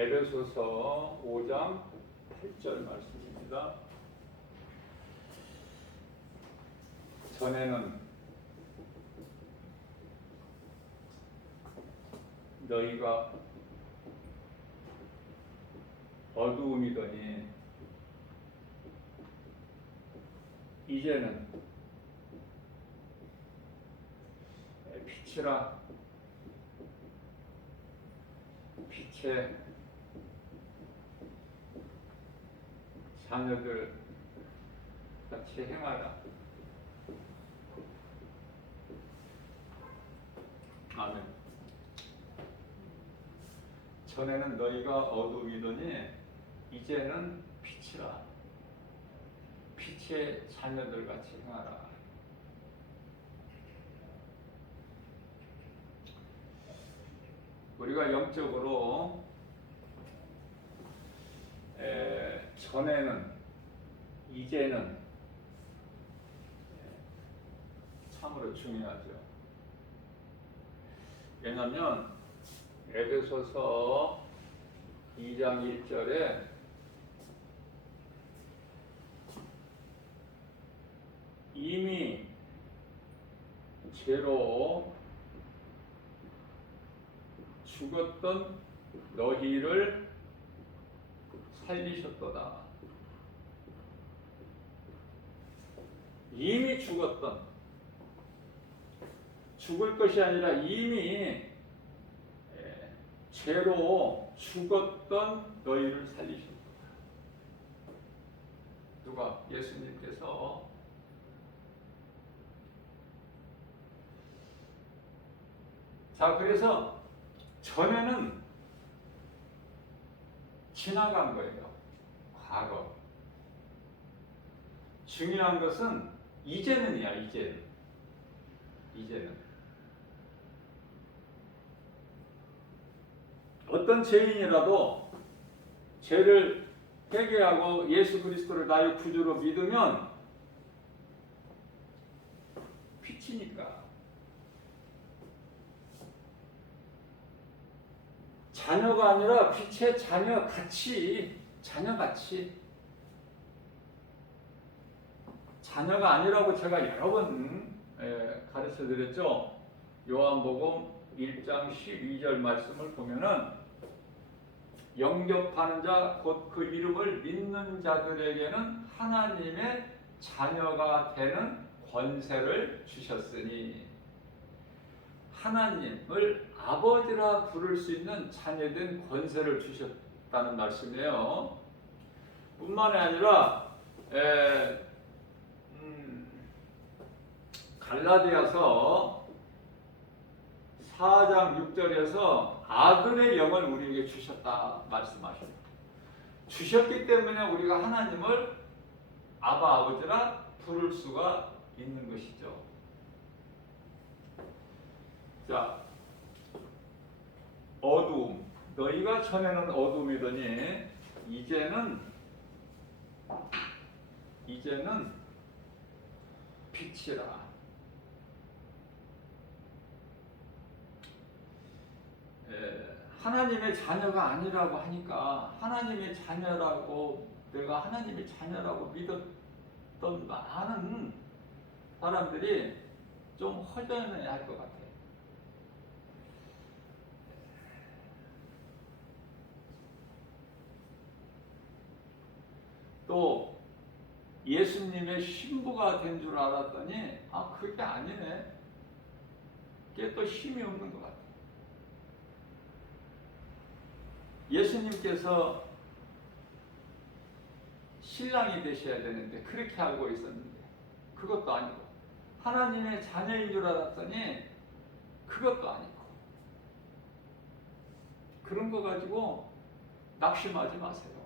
에베소서 5장 8절 말씀입니다. 전에는 너희가 어두움이더니 이제는 빛이라, 빛의 자녀들 같이 행하라. 아멘. 전에는 너희가 어두움이더니 이제는 빛이라, 빛의 자녀들 같이 행하라. 우리가 영적으로 전에는, 이제는 참으로 중요하죠. 왜냐하면 에베소서 2장 1절에 이미 죄로 죽었던 너희를 살리셨도다. 이미 죽었던, 죽을 것이 아니라 이미 죄로 죽었던 너희를 살리셨도다. 누가? 예수님께서. 자, 그래서 전에는 지나간 거예요. 과거. 중요한 것은 이제는이야. 이제는 어떤 죄인이라도 죄를 회개하고 예수 그리스도를 나의 구주로 믿으면 빛이니까, 자녀가 아니라 빛의 자녀같이, 자녀가 아니라고 제가 여러 번 가르쳐 드렸죠. 요한복음 1장 12절 말씀을 보면은 영접하는 자 곧 그 이름을 믿는 자들에게는 하나님의 자녀가 되는 권세를 주셨으니, 하나님을 아버지라 부를 수 있는 자녀된 권세를 주셨다는 말씀이에요. 뿐만이 아니라 갈라디아서 4장 6절에서 아들의 영을 우리에게 주셨다 말씀하십니다. 주셨기 때문에 우리가 하나님을 아바, 아버지라 부를 수가 있는 것이죠. 자, 어두움. 너희가 전에는 어두움이더니 이제는 빛이라. 하나님의 자녀가 아니라고 하니까, 하나님의 자녀라고, 내가 하나님의 자녀라고 믿었던 많은 사람들이 좀 허전해야 할 것 같아요. 또 예수님의 신부가 된 줄 알았더니 그게 아니네. 그게 또 힘이 없는 것 같아요. 예수님께서 신랑이 되셔야 되는데 그렇게 알고 있었는데 그것도 아니고, 하나님의 자녀인 줄 알았더니 그것도 아니고, 그런 거 가지고 낙심하지 마세요.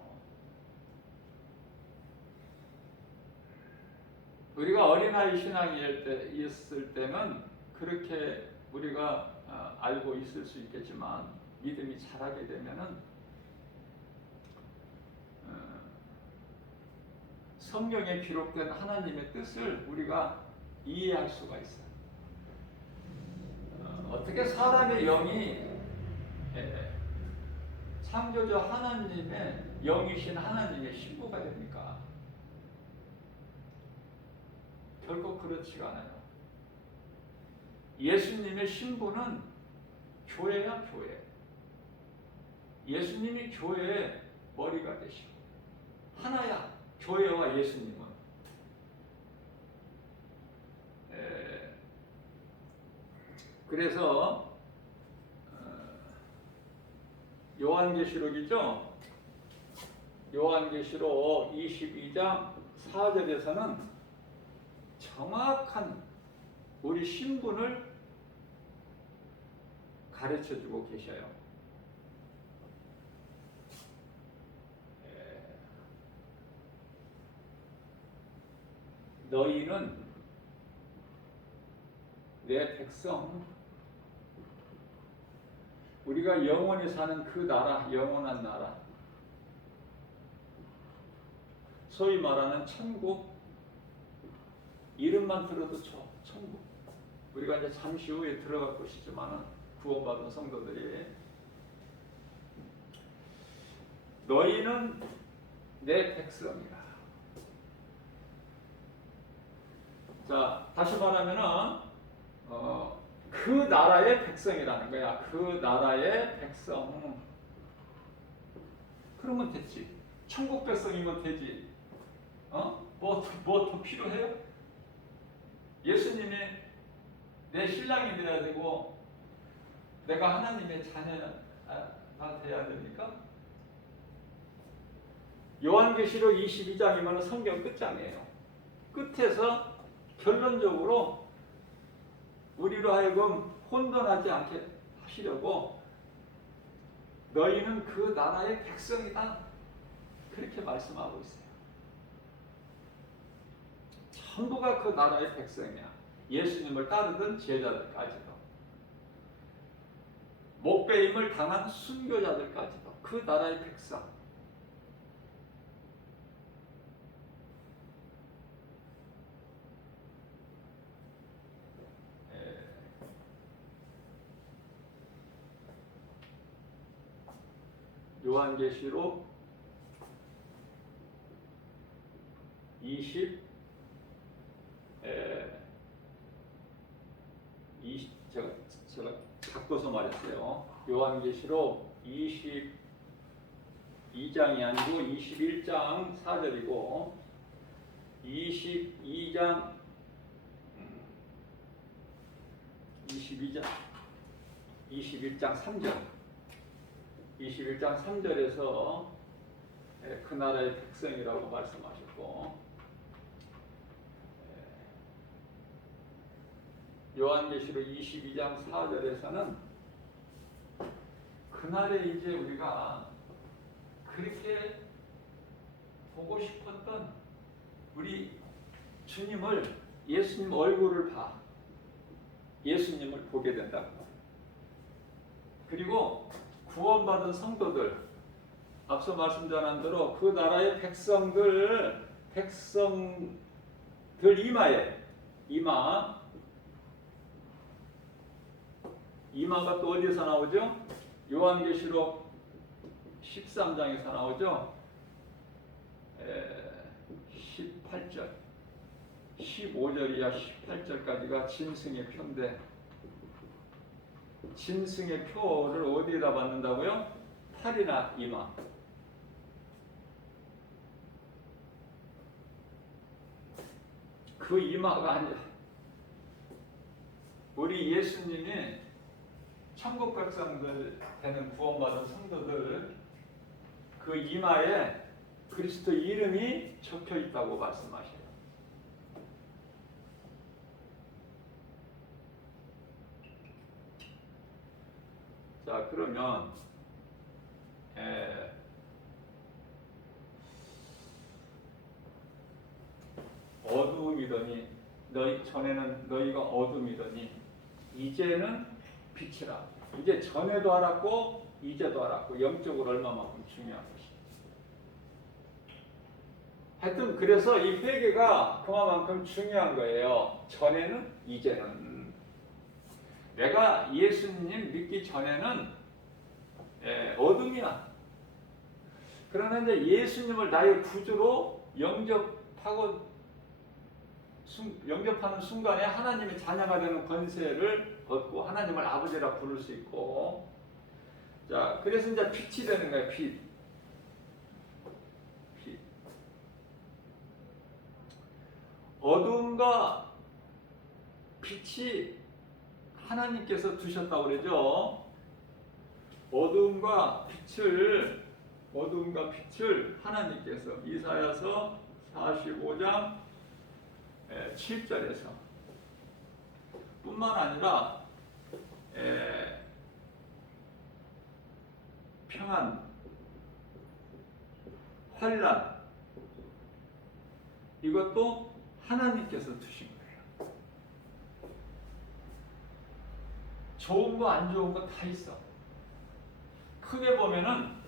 우리가 어린아이 신앙이었을 때는 그렇게 우리가 알고 있을 수 있겠지만, 믿음이 자라게 되면은 성경에 기록된 하나님의 뜻을 우리가 이해할 수가 있어요. 어떻게 사람의 영이 창조주 하나님의 영이신 하나님의 신부가 됩니까? 결코 그렇지가 않아요. 예수님의 신부는 교회야, 교회. 예수님이 교회의 머리가 되시고 하나야, 교회와 예수님은. 그래서 요한계시록이죠. 요한계시록 22장 4절에서는 정확한 우리 신분을 가르쳐주고 계셔요. 너희는 내 백성, 우리가 영원히 사는 그 나라, 영원한 나라, 소위 말하는 천국, 이름만 들어도 천국. 우리가 이제 잠시 후에 들어갈 것이지만 구원받은 성도들이 너희는 내 백성이라. 자, 다시 말하면은 그 나라의 백성이라는 거야. 그 나라의 백성. 그러면 됐지. 천국 백성이면 되지. 뭐 더 필요해요? 예수님이 내 신랑이 되어야 되고 내가 하나님의 자녀가 되어야 됩니까? 요한계시록 22장이면 성경 끝장이에요. 끝에서 결론적으로 우리로 하여금 혼돈하지 않게 하시려고 너희는 그 나라의 백성이다. 그렇게 말씀하고 있어요. 전부가 그 나라의 백성이야. 예수님을 따르던 제자들까지도, 목배임을 당한 순교자들까지도 그 나라의 백성. 요한계시록 제가 바꿔서 말했어요. 요한계시록 22장이 아니고 21장 4절이고 22장 21장 3절 21장 3절에서 그 나라의 백성이라고 말씀하셨고, 요한계시록 22장 4절에서는 그날에 이제 우리가 그렇게 보고 싶었던 우리 주님을, 예수님 얼굴을 예수님을 보게 된다고. 그리고 구원받은 성도들, 앞서 말씀 전한 대로 그 나라의 백성들 이마가 또 어디서 나오죠? 요한계시록 13장에서 나오죠. 18절 15절이야 18절까지가 짐승의 표인데, 짐승의 표를 어디에다 받는다고요? 팔이나 이마. 그 이마가 아니라 우리 예수님이 천국 백성들 되는 구원받은 성도들 그 이마에 그리스도 이름이 적혀 있다고 말씀하셔요. 자, 그러면 어두움이더니 전에는 너희가 어둠이더니 이제는 빛이라. 이제 전에도 알았고 이제도 알았고 영적으로 얼마만큼 중요한 것이. 하여튼 그래서 이 회개가 그만큼 중요한 거예요. 전에는 이제는. 내가 예수님 믿기 전에는 어둠이야. 그러나 이제 예수님을 나의 구주로 영접하는 순간에 하나님의 자녀가 되는 권세를 얻고 하나님을 아버지라 부를 수 있고, 자, 그래서 이제 빛이 되는 거예요. 빛. 어둠과 빛이 하나님께서 두셨다고 그러죠. 어둠과 빛을 하나님께서 이사야서 45장 7절에서 뿐만 아니라 평안, 환난, 이것도 하나님께서 두신 거예요. 좋은 거 안 좋은 거 다 있어. 크게 보면은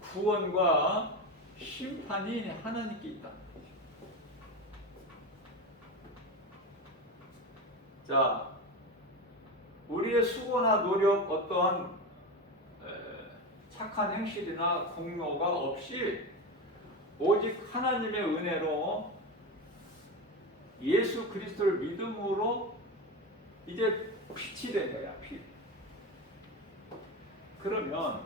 구원과 심판이 하나님께 있다. 자, 우리의 수고나 노력, 어떠한 착한 행실이나 공로가 없이 오직 하나님의 은혜로 예수 그리스도를 믿음으로 이제 빛이 된 거야. 빛. 그러면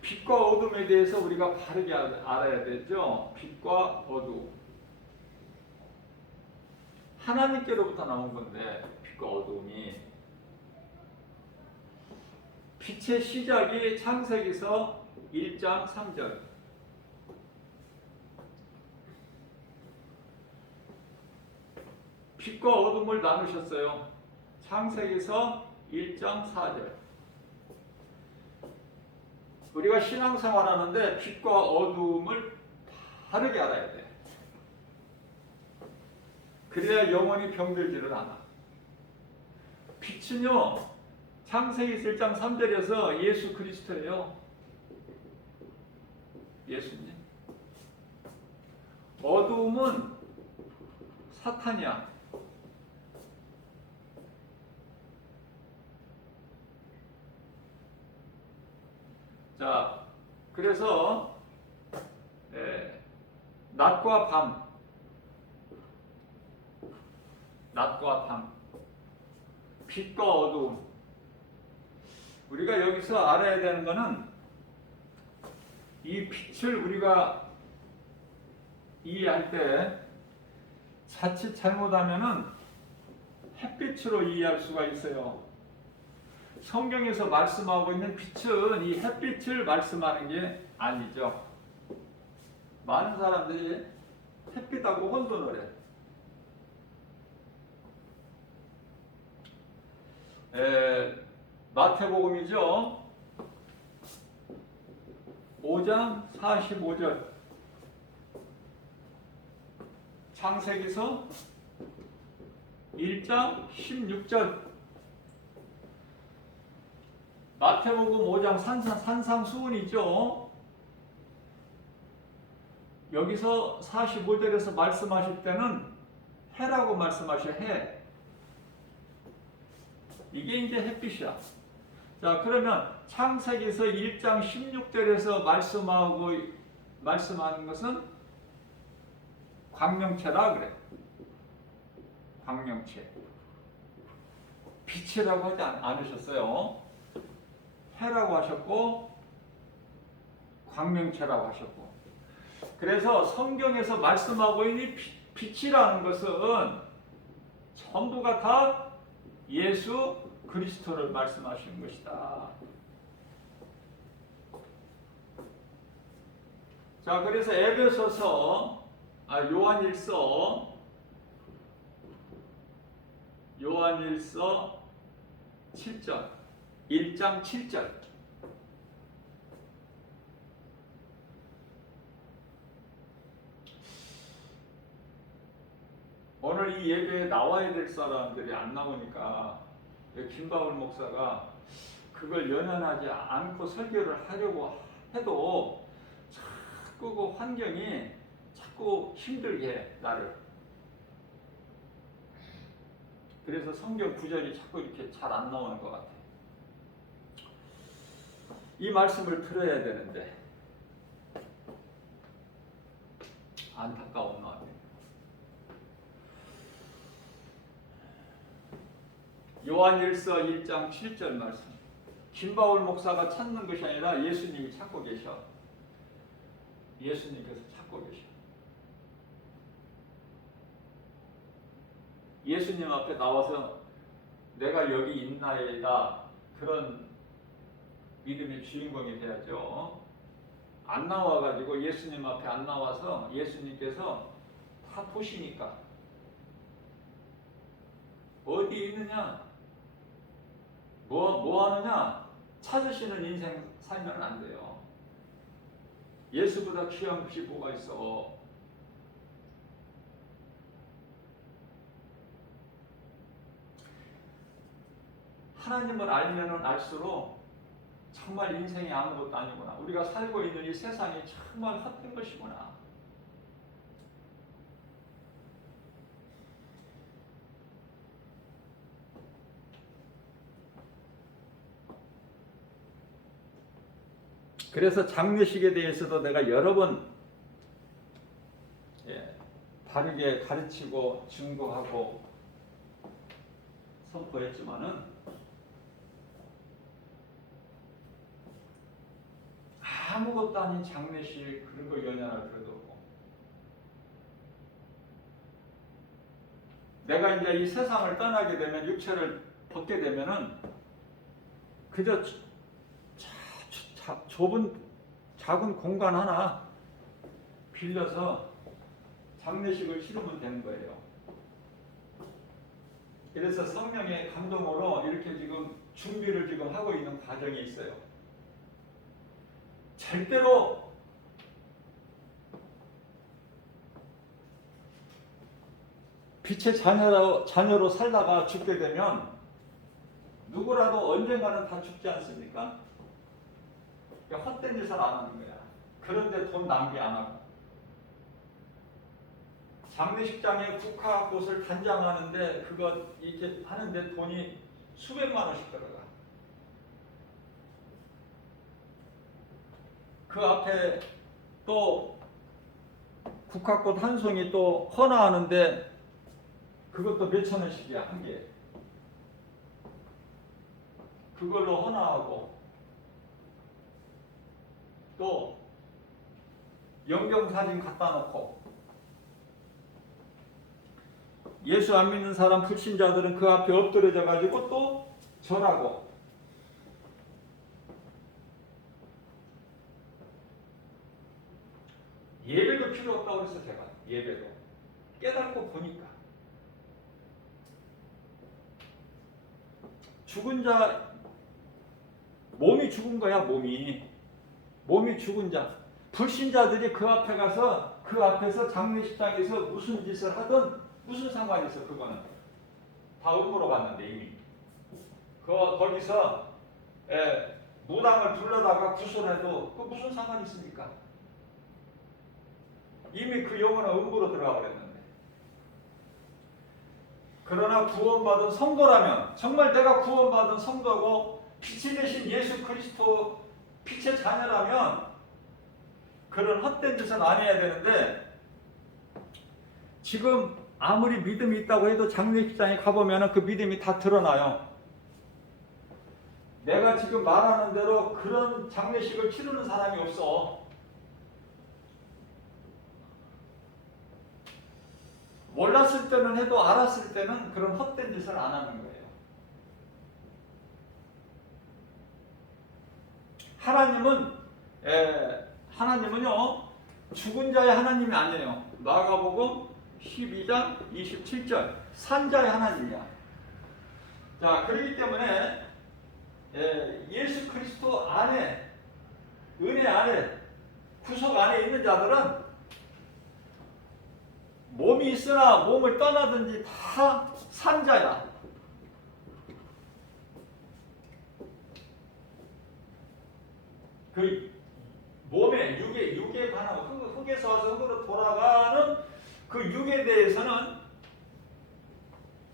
빛과 어둠에 대해서 우리가 바르게 알아야 되죠. 빛과 어둠. 하나님께로부터 나온 건데, 빛과 어둠이. 빛의 시작이 창세기서 1장 3절. 빛과 어둠을 나누셨어요. 창세기서 1장 4절. 우리가 신앙생활하는데 빛과 어둠을 다르게 알아야 돼. 그래야 영원히 병들지를 않아. 빛은요, 창세기 1장 3절에서 예수 그리스도예요. 예수님. 어둠은 사탄이야. 자, 그래서 낮과 밤, 빛과 어둠. 우리가 여기서 알아야 되는 것은 이 빛을 우리가 이해할 때 자칫 잘못하면은 햇빛으로 이해할 수가 있어요. 성경에서 말씀하고 있는 빛은 이 햇빛을 말씀하는 게 아니죠. 많은 사람들이 햇빛하고 혼돈을 해. 마태복음이죠. 5장 45절. 창세기서 1장 16절. 마태복음 5장 산상수훈이죠. 여기서 45절에서 말씀하실 때는 해라고 말씀하셔. 해. 이게 이제 햇빛이야. 자, 그러면 창세기서 1장 16절에서 말씀하는 것은 광명체라 그래. 광명체. 빛이라고 하지 않으셨어요. 해라고 하셨고 광명체라고 하셨고. 그래서 성경에서 말씀하고 있는 빛이라는 것은 전부가 다 예수 그리스도를 말씀하시는 것이다. 자, 그래서 요한일서 7절, 1장 7절. 오늘 이 예배에 나와야 될 사람들이 안 나오니까 김바울 목사가 그걸 연연하지 않고 설교를 하려고 해도 자꾸 그 환경이 자꾸 힘들게 해, 나를. 그래서 성경 구절이 자꾸 이렇게 잘 안 나오는 것 같아. 이 말씀을 들어야 되는데 안타까운 마음이에요. 요한일서 1장 7절 말씀. 김바울 목사가 찾는 것이 아니라 예수님이 찾고 계셔. 예수님께서 찾고 계셔. 예수님 앞에 나와서 내가 여기 있나이다. 그런 믿음의 주인공이 돼야죠. 안 나와가지고 예수님 앞에 안 나와서 예수님께서 다 보시니까 어디 있느냐? 뭐 하느냐? 찾으시는 인생 살면 안 돼요. 예수보다 귀한 것이 뭐가 있어? 하나님을 알면은 알수록 정말 인생이 아무것도 아니구나. 우리가 살고 있는 이 세상이 정말 헛된 것이구나. 그래서 장례식에 대해서도 내가 여러 번 바르게 가르치고 증거하고 선포했지만은 아무것도 아닌 장례식 그런 거 연연할 필요도 없고, 내가 이제 이 세상을 떠나게 되면 육체를 벗게 되면은 그저 좁은 작은 공간 하나 빌려서 장례식을 치르면 되는 거예요. 그래서 성령의 감동으로 이렇게 지금 준비를 지금 하고 있는 과정이 있어요. 절대로 빛의 자녀로 살다가 죽게 되면 누구라도 언젠가는 다 죽지 않습니까? 헛된 짓을 안 하는 거야. 그런데 돈 낭비 안 하고. 장례식장에 국화꽃을 단장하는데 그거 이렇게 하는데 돈이 수백만 원씩 들어가. 그 앞에 또 국화꽃 한 송이 또 헌화하는데 그것도 몇천 원씩이야, 한 개. 그걸로 헌화하고 또 영경사진 갖다 놓고, 예수 안 믿는 사람 불신자들은 그 앞에 엎드려져 가지고 또 절하고, 예배도 필요 없다고 그랬어. 제가 예배도 깨닫고 보니까 죽은 자 몸이 죽은 거야. 몸이 죽은 자 불신자들이 그 앞에 가서 그 앞에서 장례식장에서 무슨 짓을 하든 무슨 상관이 있어. 그거는 다 음모로 갔는데 이미 거기서 무당을 불러다가 구술해도 그 무슨 상관이 있습니까? 이미 그 영혼은 음부로 들어가 버렸는데. 그러나 구원받은 성도라면, 정말 내가 구원받은 성도고 빛이 되신 예수 그리스도 빛의 자녀라면 그런 헛된 짓은 안 해야 되는데, 지금 아무리 믿음이 있다고 해도 장례식장에 가보면 그 믿음이 다 드러나요. 내가 지금 말하는 대로 그런 장례식을 치르는 사람이 없어. 몰랐을 때는 해도 알았을 때는 그런 헛된 짓을 안 하는 거예요. 하나님은요 죽은 자의 하나님이 아니에요. 마가복음 12장 27절 산자의 하나님이야. 자, 그렇기 때문에 예수 그리스도 안에, 은혜 안에, 구속 안에 있는 자들은 몸이 있으나 몸을 떠나든지 다 산자야. 그 몸에, 육에 관한 흙에서 와서 흙으로 돌아가는 그 육에 대해서는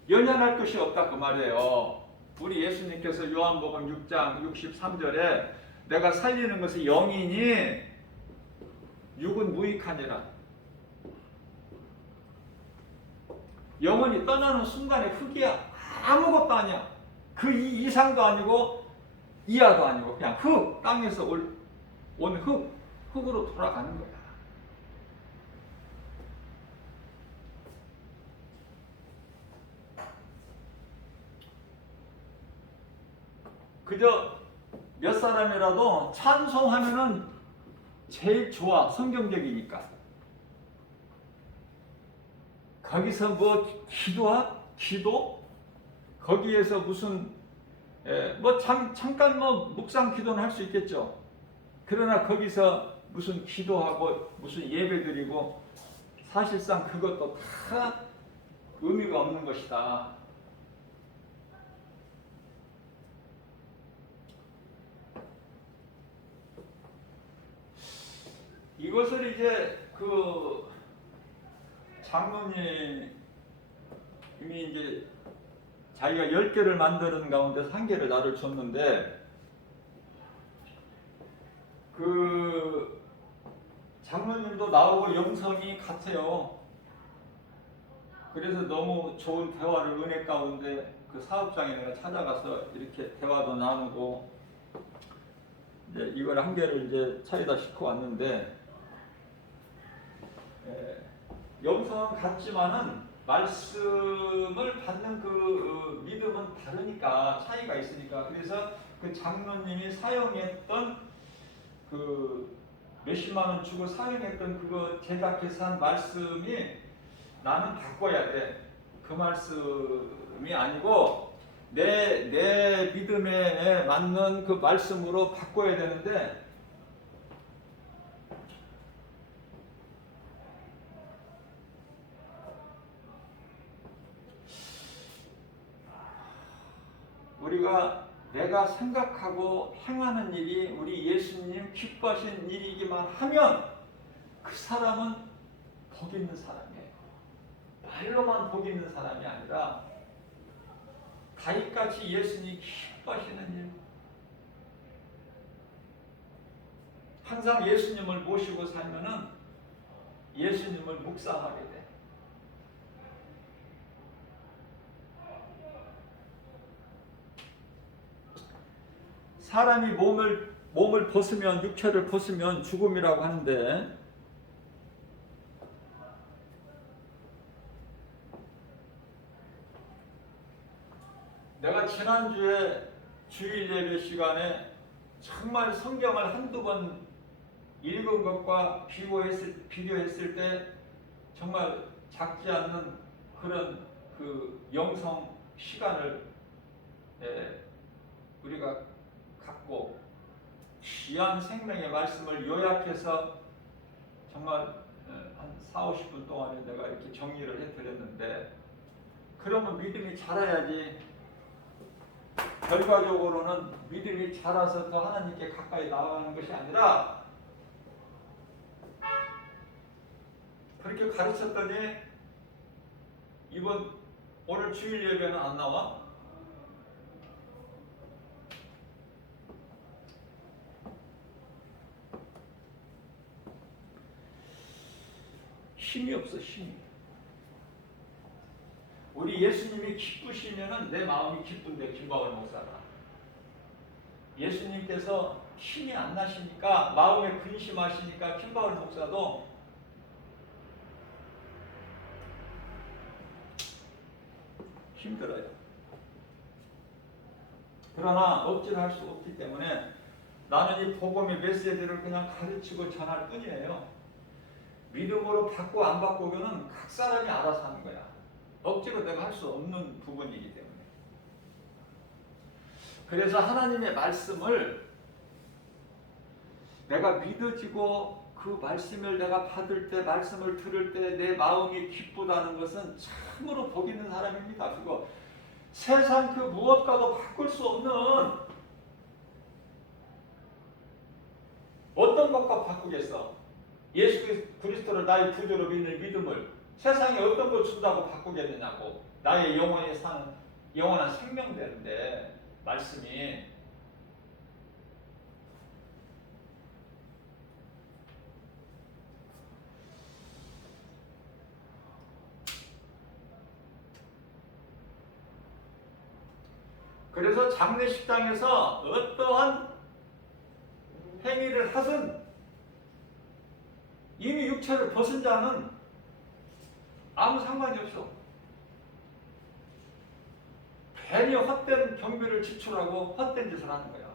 연연할 것이 없다 그 말이에요. 우리 예수님께서 요한복음 6장 63절에 내가 살리는 것이 영이니 육은 무익하니라. 영혼이 떠나는 순간에 흙이야. 아무것도 아니야. 그 이상도 아니고 이하도 아니고 그냥 흙, 땅에서 온 흙으로 돌아가는 거야. 그저 몇 사람이라도 찬송하면은 제일 좋아. 성경적이니까. 거기서 뭐 기도? 거기에서 무슨 잠깐 뭐 묵상 기도는 할 수 있겠죠. 그러나 거기서 무슨 기도하고 무슨 예배 드리고 사실상 그것도 다 의미가 없는 것이다. 이것을 이제 그 장로님이 이제 자기가 10개를 만드는 가운데 1개를 나를 줬는데 그 장로님도 나오고 영성이 같아요. 그래서 너무 좋은 대화를 은혜 가운데 그 사업장에 내가 찾아가서 이렇게 대화도 나누고 이제 이걸 1개를 이제 차에다 싣고 왔는데 영성은 같지만은 말씀을 받는 그 믿음은 다르니까 차이가 있으니까 그래서 그 장로님이 사용했던 그 몇십만 원 주고 사용했던 그거 제작해서 한 말씀이 나는 바꿔야 돼. 그 말씀이 아니고 내 믿음에 맞는 그 말씀으로 바꿔야 되는데 내가 생각하고 행하는 일이 우리 예수님 기뻐하시는 일이기만 하면 그 사람은 복 있는 사람이에요. 말로만 복 있는 사람이 아니라 다윗같이 예수님 기뻐하시는 일, 항상 예수님을 모시고 살면은 예수님을 묵상하게 돼. 사람이 몸을 벗으면 육체를 벗으면 죽음이라고 하는데 내가 지난주에 주일 예배 시간에 정말 성경을 한두 번 읽은 것과 비교했을 때 정말 작지 않는 그런 그 영성 시간을 우리가 갖고 귀한 생명의 말씀을 요약해서 정말 한 40-50분 동안에 내가 이렇게 정리를 해드렸는데 그러면 믿음이 자라야지. 결과적으로는 믿음이 자라서 더 하나님께 가까이 나아가는 것이 아니라 그렇게 가르쳤더니 오늘 주일 예배는 안 나와? 힘이 없어, 힘이. 우리 예수님이 기쁘시면은 내 마음이 기쁜데, 김바울 목사가. 예수님께서 힘이 안 나시니까, 마음에 근심하시니까 김바울 목사도 힘들어요. 그러나 억지로 할 수 없기 때문에 나는 이 복음의 메시지를 그냥 가르치고 전할 뿐이에요. 믿음으로 받고 안 받고는 각 사람이 알아서 하는 거야. 억지로 내가 할 수 없는 부분이기 때문에. 그래서 하나님의 말씀을 내가 믿어지고 그 말씀을 내가 받을 때, 말씀을 들을 때 내 마음이 기쁘다는 것은 참으로 복 있는 사람입니다. 그거 세상 그 무엇과도 바꿀 수 없는 어떤 것과 바꾸겠어? 예수 그리스도를 나의 구주로 믿는 믿음을 세상에 어떤 걸 준다고 바꾸겠느냐고. 나의 영혼에 사는 영원한 생명 되는데 말씀이 그래서 장례식장에서 어떠한 행위를 하든 이미 육체를 벗은 자는 아무 상관이 없어. 괜히 헛된 경비를 지출하고 헛된 짓을 하는 거야.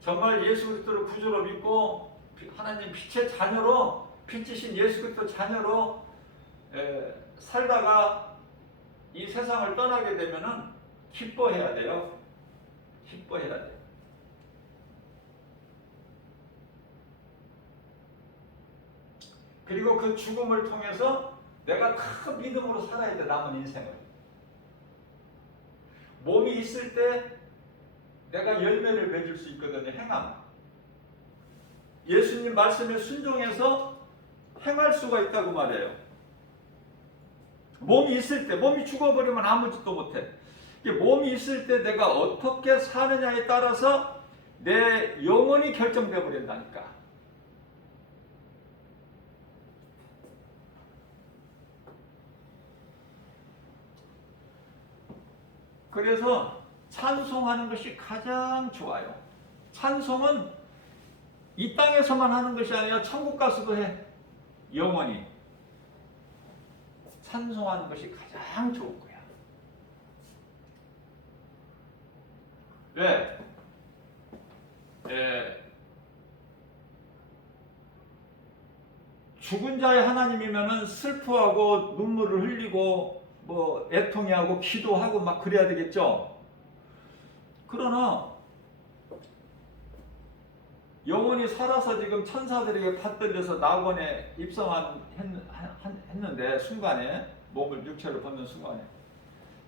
정말 예수 그리스도를 구주로 믿고 하나님 빛의 자녀로, 빛이신 예수 그리스도 자녀로 살다가 이 세상을 떠나게 되면은 기뻐해야 돼요. 기뻐해야 돼. 그리고 그 죽음을 통해서 내가 다 믿음으로 살아야 돼. 남은 인생을. 몸이 있을 때 내가 열매를 맺을 수 있거든요. 행함. 예수님 말씀에 순종해서 행할 수가 있다고 말해요. 몸이 있을 때, 몸이 죽어버리면 아무 짓도 못해. 몸이 있을 때 내가 어떻게 사느냐에 따라서 내 영혼이 결정돼 버린다니까. 그래서 찬송하는 것이 가장 좋아요. 찬송은 이 땅에서만 하는 것이 아니라 천국 가서도 해. 영원히. 찬송하는 것이 가장 좋은 거야. 왜? 죽은 자의 하나님이면은 슬퍼하고 눈물을 흘리고 뭐 애통해하고 기도하고 막 그래야 되겠죠. 그러나 영혼이 살아서 지금 천사들에게 받들려서 낙원에 입성했는데 순간에 몸을 육체를 벗는 순간에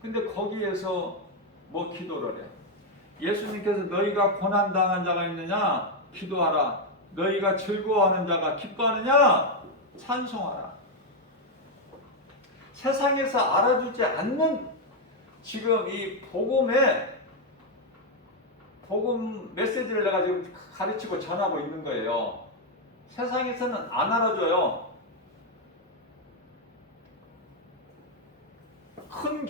근데 거기에서 뭐 기도를 해. 예수님께서 너희가 고난당한 자가 있느냐 기도하라. 너희가 즐거워하는 자가 기뻐하느냐 찬송하라. 세상에서 알아주지 않는 지금 이 복음 메시지를 내가 지금 가르치고 전하고 있는 거예요. 세상에서는 안 알아줘요. 큰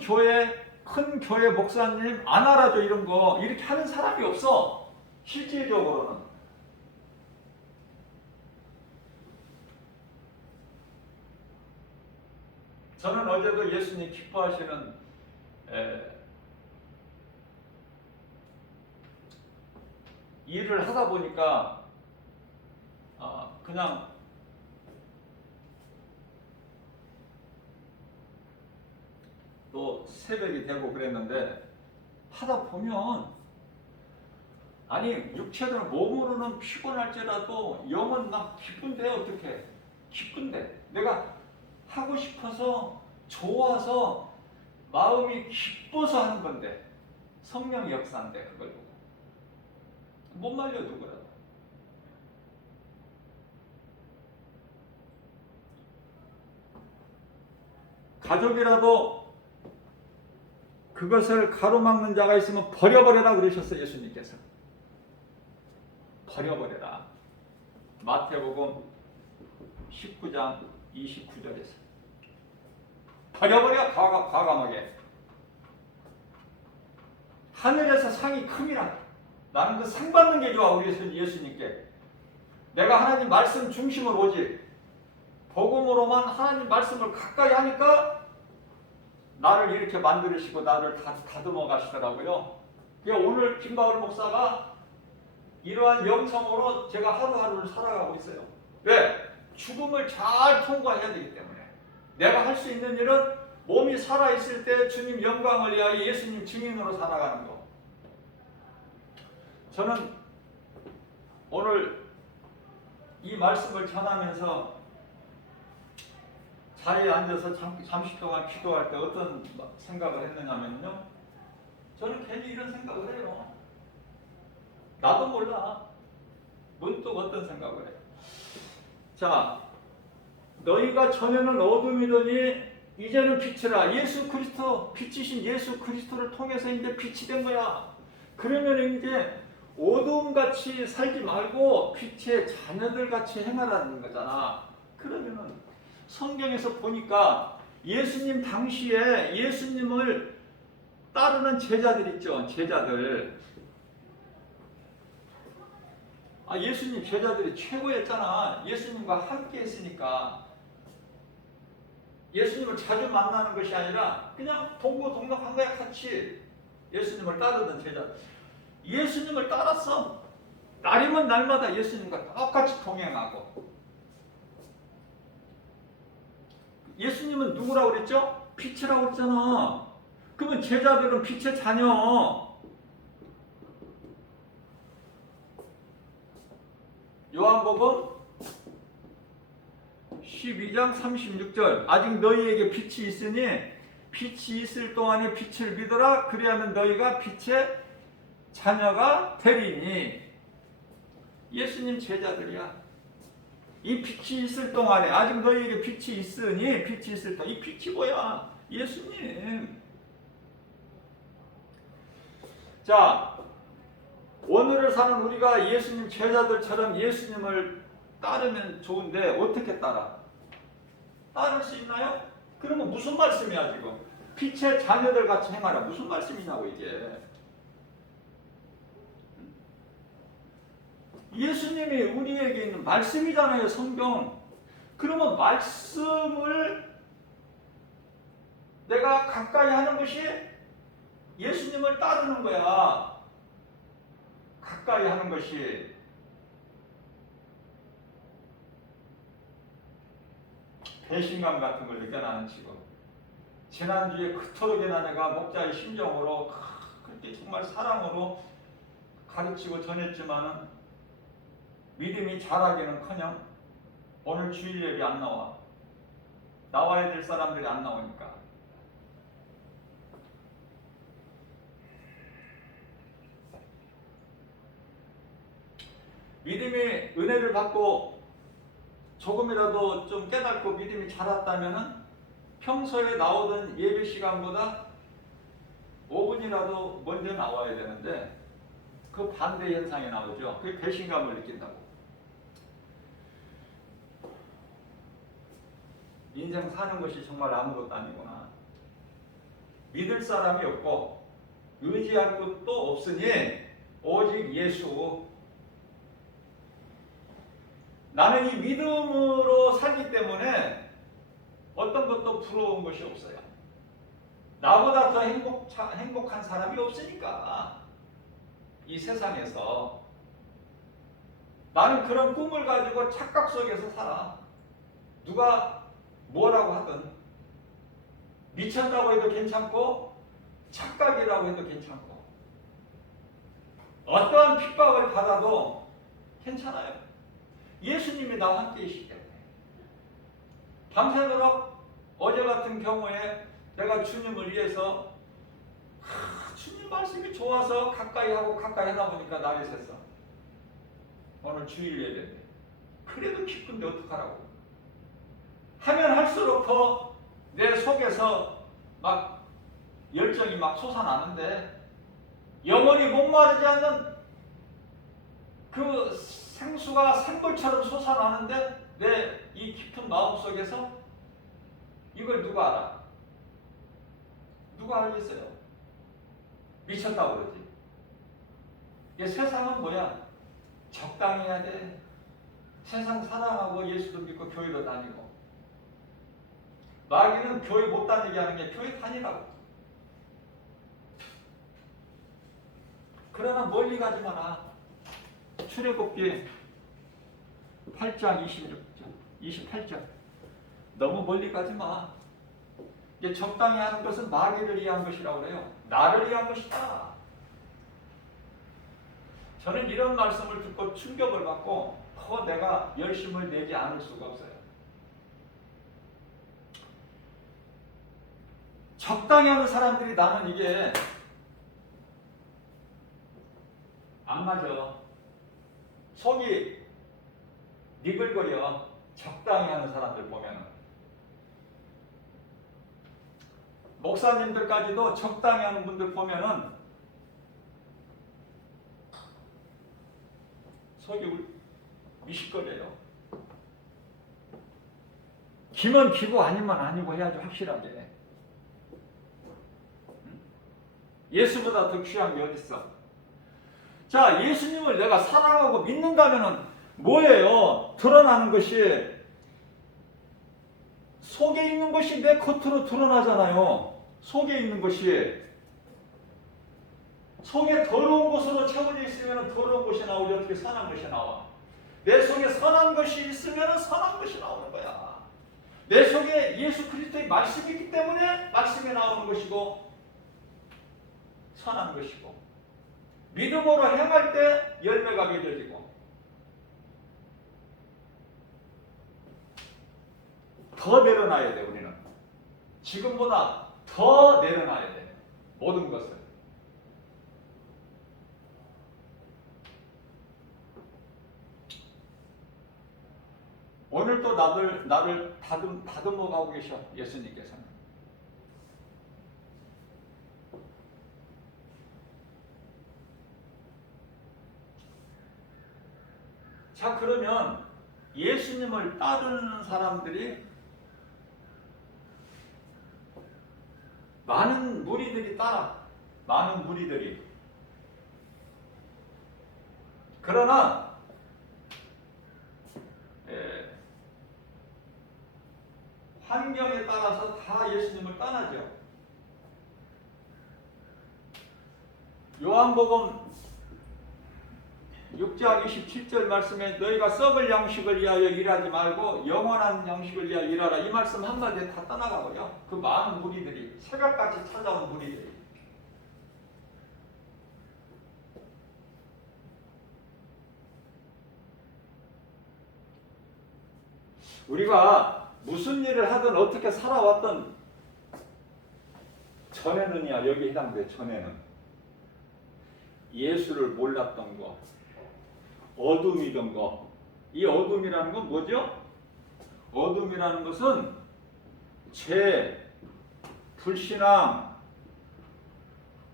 교회 목사님 안 알아줘 이런 거 이렇게 하는 사람이 없어. 실질적으로는. 저는 어제도 예수님 기뻐하시는 일을 하다 보니까 그냥 또 새벽이 되고 그랬는데 하다 보면 아니 육체는 몸으로는 피곤할지라도 영은 막 기쁜데 어떻게 기쁜데 내가 하고 싶어서 좋아서 마음이 기뻐서 하는 건데 성령의 역사인데 그걸 보고 못 말려 누구라도. 가족이라도 그것을 가로막는 자가 있으면 버려버려라 그러셨어요. 예수님께서. 버려버려라. 마태복음 19장 29절에서 버려버려 과감하게. 하늘에서 상이 큼이라. 나는 그 상 받는 게 좋아. 우리 예수님께. 내가 하나님 말씀 중심으로 오지. 복음으로만 하나님 말씀을 가까이 하니까 나를 이렇게 만들으시고 나를 다듬어 가시더라고요. 오늘 김바울 목사가 이러한 영성으로 제가 하루하루를 살아가고 있어요. 왜? 죽음을 잘 통과해야 되기 때문에. 내가 할 수 있는 일은 몸이 살아있을 때 주님 영광을 위하여 예수님 증인으로 살아가는 거. 저는 오늘 이 말씀을 전하면서 자리에 앉아서 잠시 동안 기도할 때 어떤 생각을 했느냐면요. 저는 괜히 이런 생각을 해요. 나도 몰라. 문득 어떤 생각을 해. 자, 너희가 전에는 어둠이더니 이제는 빛이라. 예수 그리스도, 빛이신 예수 그리스도를 통해서 이제 빛이 된 거야. 그러면 이제 어둠같이 살지 말고 빛의 자녀들같이 행하라는 거잖아. 그러면은 성경에서 보니까 예수님 당시에 예수님을 따르는 제자들 있죠. 제자들. 예수님 제자들이 최고였잖아. 예수님과 함께 했으니까. 예수님을 자주 만나는 것이 아니라 그냥 동고동락한 거야. 같이 예수님을 따르던 제자들. 예수님을 따랐어. 날이면 날마다 예수님과 똑같이 동행하고. 예수님은 누구라고 그랬죠? 빛이라고 그랬잖아. 그러면 제자들은 빛의 자녀. 요한복음 12장 36절. 아직 너희에게 빛이 있으니 빛이 있을 동안에 빛을 믿어라. 그리하면 너희가 빛의 자녀가 되리니. 예수님 제자들이야. 이 빛이 있을 동안에, 아직 너희에게 빛이 있으니, 빛이 있을 동안. 이 빛이 뭐야? 예수님. 자, 오늘을 사는 우리가 예수님 제자들처럼 예수님을 따르면 좋은데 어떻게 따라? 따를 수 있나요? 그러면 무슨 말씀이야 지금? 빛의 자녀들 같이 행하라. 무슨 말씀이냐고 이게. 예수님이 우리에게 있는 말씀이잖아요. 성경. 그러면 말씀을 내가 가까이 하는 것이 예수님을 따르는 거야. 가까이 하는 것이. 배신감 같은 걸 느껴나는 지금. 지난주에 그토록이나 내가 목자의 심정으로 그렇게 정말 사랑으로 가르치고 전했지만은 믿음이 자라기는커녕 오늘 주일 예배 안 나와. 나와야 될 사람들이 안 나오니까. 믿음이 은혜를 받고 조금이라도 좀 깨닫고 믿음이 자랐다면은 평소에 나오던 예배 시간보다 5분이라도 먼저 나와야 되는데 그 반대 현상이 나오죠. 그게 배신감을 느낀다고. 인생 사는 것이 정말 아무것도 아니구나. 믿을 사람이 없고 의지할 것도 없으니 오직 예수. 나는 이 믿음으로 살기 때문에 어떤 것도 부러운 것이 없어요. 나보다 더 행복한 사람이 없으니까. 이 세상에서 나는 그런 꿈을 가지고 착각 속에서 살아. 누가 뭐라고 하든 미쳤다고 해도 괜찮고 착각이라고 해도 괜찮고 어떠한 핍박을 받아도 괜찮아요. 예수님이 나와 함께 계시기 때문에. 밤새도록 어제 같은 경우에 내가 주님을 위해서 주님 말씀이 좋아서 가까이 하고 가까이 하다 보니까 날이 샜어. 오늘 주일 예배인데 그래도 기쁜데 어떡하라고. 하면 할수록 더 내 속에서 막 열정이 막 솟아나는데 영원히 목마르지 않는 그 생수가 샘물처럼 솟아나는데 내 이 깊은 마음 속에서 이걸 누가 알아? 누가 알겠어요? 미쳤다고 그러지. 이 세상은 뭐야? 적당히 해야 돼. 세상 사랑하고 예수도 믿고 교회도 다니고. 마귀는 교회 못 다니게 하는 게 교회 다니라고. 그러나 멀리 가지 마라. 출애굽기 8장 28절. 너무 멀리 가지 마. 이게 적당히 하는 것은 마귀를 위한 것이라고 그래요. 나를 위한 것이다. 저는 이런 말씀을 듣고 충격을 받고 더 내가 열심을 내지 않을 수가 없어요. 적당히 하는 사람들이 나는 이게 안 맞아. 속이 니글거려. 적당히 하는 사람들 보면은. 목사님들까지도 적당히 하는 분들 보면은 속이 미식거려요. 기면 기고 아니면 아니고 해야지 확실하게. 예수보다 더 귀한 게 어딨어? 자, 예수님을 내가 사랑하고 믿는다면은 뭐예요? 드러나는 것이, 속에 있는 것이 내 겉으로 드러나잖아요. 속에 있는 것이. 속에 더러운 것으로 채워져 있으면 더러운 것이 나오지, 어떻게 선한 것이 나와? 내 속에 선한 것이 있으면 선한 것이 나오는 거야. 내 속에 예수 그리스도의 말씀이 있기 때문에 말씀이 나오는 것이고 선한 것이고, 믿음으로 행할 때 열매가 맺어지고, 더 내려놔야 돼. 우리는 지금보다 더 내려놔야 돼, 모든 것을. 오늘도 나를 다듬어 가고 계셔, 예수님께서는. 자, 그러면 예수님을 따르는 사람들이, 많은 무리들이 따라, 많은 무리들이. 그러나 환경에 따라서 다 예수님을 떠나죠. 요한복음 6장 27절 말씀에 너희가 썩을 양식을 위하여 일하지 말고 영원한 양식을 위하여 일하라, 이 말씀 한마디에 다 떠나가고요. 그 많은 무리들이, 새벽같이 찾아온 무리들이. 우리가 무슨 일을 하든 어떻게 살아왔던 전에는요, 여기 해당돼. 전에는 예수를 몰랐던 거, 어둠이던 거. 이 어둠이라는 건 뭐죠? 어둠이라는 것은 죄, 불신앙,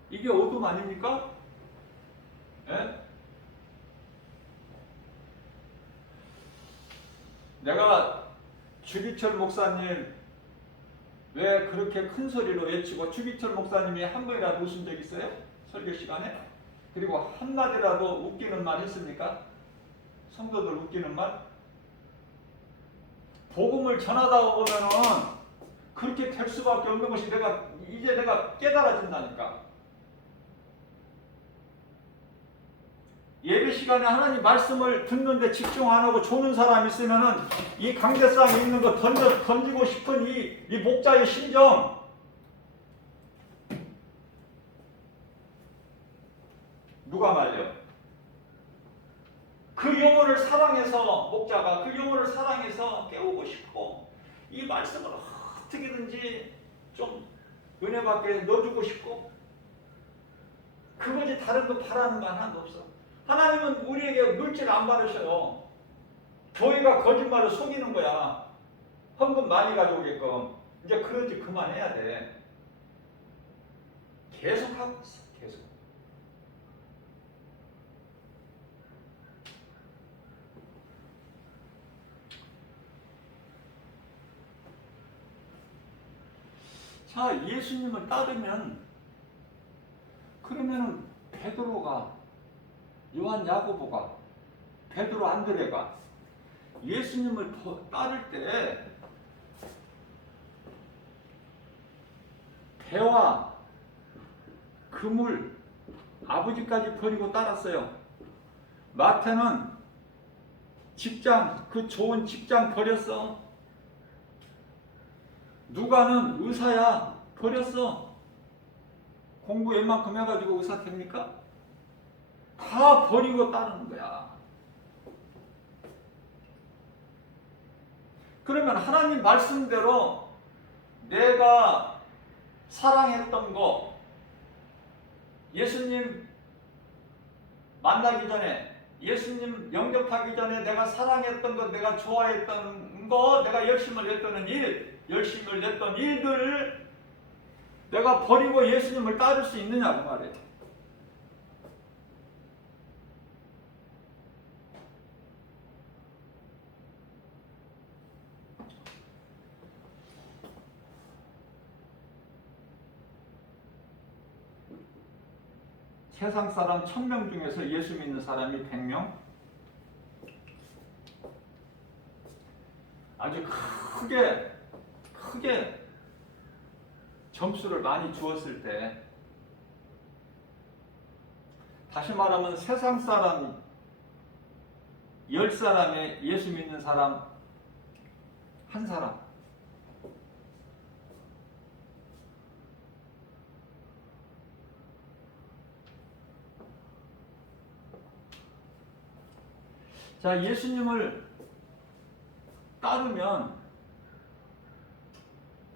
이게 어둠 아닙니까? 예? 내가 주기철 목사님 왜 그렇게 큰 소리로 외치고, 주기철 목사님이 한 번이라도 웃은 적 있어요? 설교 시간에? 그리고 한마디라도 웃기는 말 했습니까? 성도들 웃기는 말? 복음을 전하다 보면은 그렇게 될 수밖에 없는 것이 이제 내가 깨달아진다니까. 예배 시간에 하나님 말씀을 듣는데 집중 안 하고 조는 사람 있으면은 이 강대상에 있는 거 던지고 싶은 이 목자의 심정. 누가 말려? 그 영혼을 사랑해서, 목자가 그 영혼을 사랑해서 깨우고 싶고, 이 말씀을 어떻게든지 좀 은혜 받게 넣어주고 싶고, 그거지. 다른 거 바라는 거 하나도 없어. 하나님은 우리에게 물질 안 받으셔요. 교회가 거짓말을 속이는 거야. 헌금 많이 가져오게끔. 이제 그런 짓 그만해야 돼. 계속 하고 있어. 계속. 자, 예수님을 따르면, 그러면은 베드로가, 요한, 야고보가, 베드로, 안드레가 예수님을 따를 때 배와 그물, 아버지까지 버리고 따랐어요. 마태는 직장, 그 좋은 직장 버렸어. 누가는 의사야, 버렸어. 공부 웬만큼 해가지고 의사 됩니까? 다 버리고 따르는 거야. 그러면 하나님 말씀대로 내가 사랑했던 거, 예수님 만나기 전에, 예수님 영접하기 전에 내가 사랑했던 것, 내가 좋아했던 거, 내가 열심을 냈던 일들을 내가 버리고 예수님을 따를 수 있느냐고 말이에요. 세상 사람 1000명 중에서 예수 믿는 사람이 100명? 아주 크게 점수를 많이 주었을 때, 다시 말하면 세상 사람 10사람에 예수 믿는 사람 한 사람, 자, 예수님을 따르면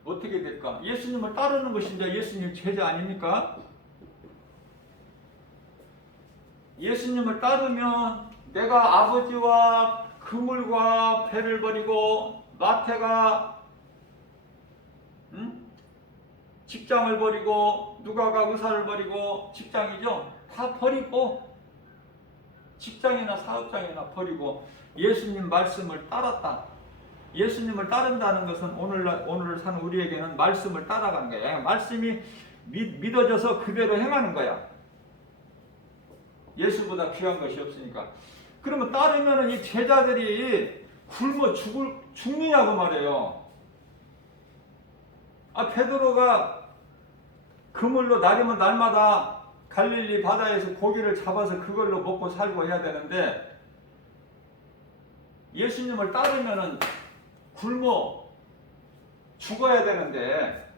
어떻게 될까? 예수님을 따르는 것이 이제 예수님 제자 아닙니까? 예수님을 따르면 내가 아버지와 그물과 배를 버리고, 마태가 직장을 버리고, 누가가 의사를 버리고, 직장이죠? 다 버리고, 직장이나 사업장이나 버리고 예수님 말씀을 따랐다. 예수님을 따른다는 것은 오늘을 사는 우리에게는 말씀을 따라가는 거야. 말씀이 믿어져서 그대로 행하는 거야. 예수보다 귀한 것이 없으니까. 그러면 따르면 이 제자들이 굶어 죽느냐고 말해요. 베드로가 그물로 날이면 날마다 갈릴리 바다에서 고기를 잡아서 그걸로 먹고 살고 해야 되는데, 예수님을 따르면은 굶어 죽어야 되는데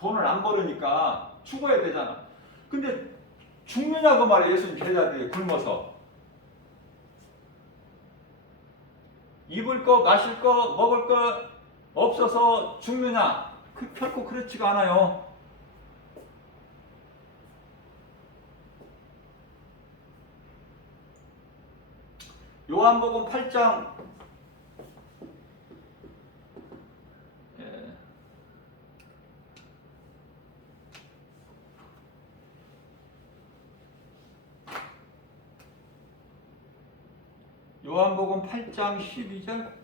돈을 안 벌으니까 죽어야 되잖아. 근데 죽느냐고 말해. 예수님 제자들이 굶어서. 입을 거, 마실 거, 먹을 거 없어서 죽느냐? 결코 그렇지가 않아요. 요한복음 8장 요한복음 8장 12절.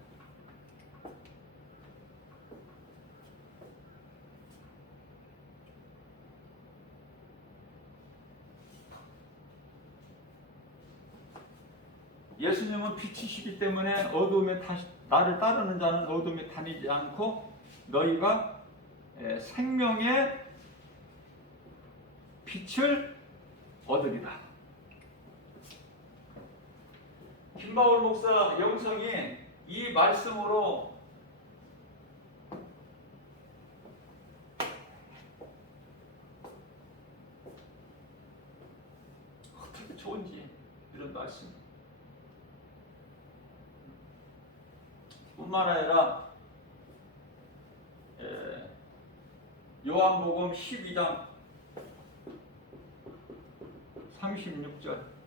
예수님은 빛이시기 때문에 나를 따르는 자는 어둠에 다니지 않고 너희가 생명의 빛을 얻으리라. 김바울 목사 영성이 이 말씀으로 어떻게 좋은지, 이런 말씀 뿐만 아니라 요한복음 12장 36절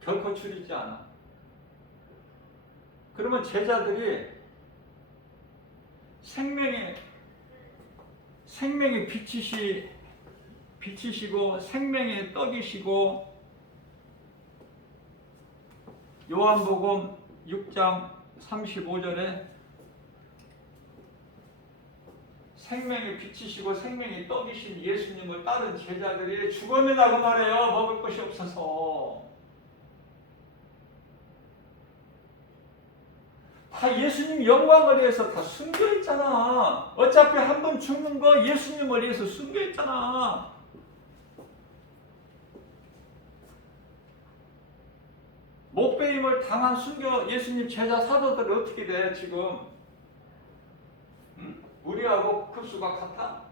결코 줄이지 않아. 그러면 제자들이 생명의 빛이시고 생명의 떡이시고, 요한복음 6장 35절에 생명의 빛이시고 생명의 떡이신 예수님을 따른 제자들이 죽었느냐고 말해요. 먹을 것이 없어서. 다 예수님 영광을 위해서 다 숨겨있잖아. 어차피 한 번 죽는 거 예수님을 위해서 숨겨있잖아. 목배임을 당한 예수님 제자 사도들이 어떻게 돼 지금? 우리하고 급수가 같아?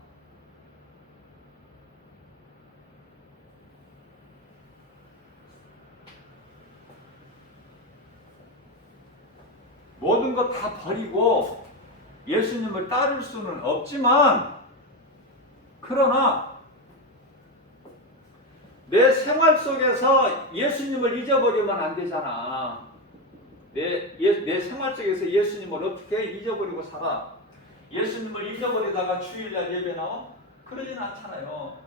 모든 것 다 버리고 예수님을 따를 수는 없지만, 그러나 내 생활 속에서 예수님을 잊어버리면 안 되잖아. 내 생활 속에서 예수님을 어떻게 잊어버리고 살아? 예수님을 잊어버리다가 주일날 예배 나와? 그러진 않잖아요.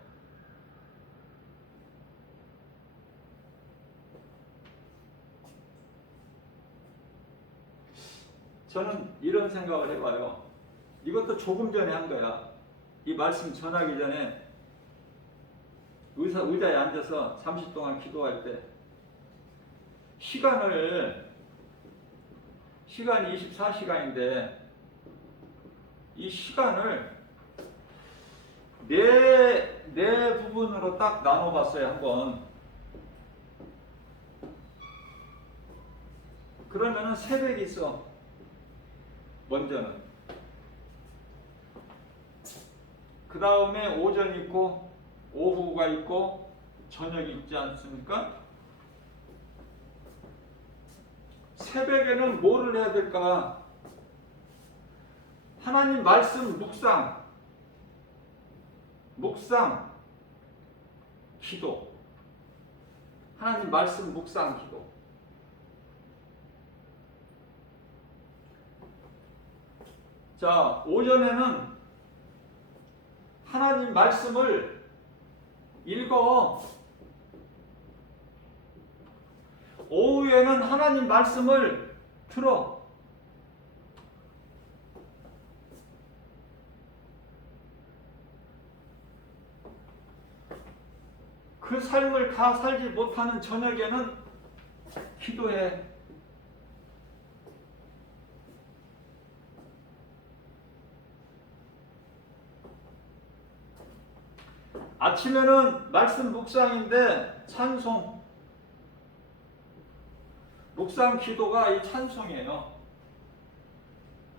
저는 이런 생각을 해봐요. 이것도 조금 전에 한 거야. 이 말씀 전하기 전에 의자에 앉아서 잠시 동안 기도할 때 시간이 24시간인데 이 시간을 네 부분으로 딱 나눠봤어요. 한번. 그러면은 새벽이 있어. 먼저는. 그 다음에 오전이 있고 오후가 있고 저녁이 있지 않습니까? 새벽에는 뭐를 해야 될까? 하나님 말씀 묵상, 기도. 하나님 말씀 묵상, 기도. 자, 오전에는 하나님 말씀을 읽어. 오후에는 하나님 말씀을 들어. 그 삶을 다 살지 못하는 저녁에는 기도해. 아침에는 말씀 묵상인데 찬송. 묵상 기도가 이 찬송이에요.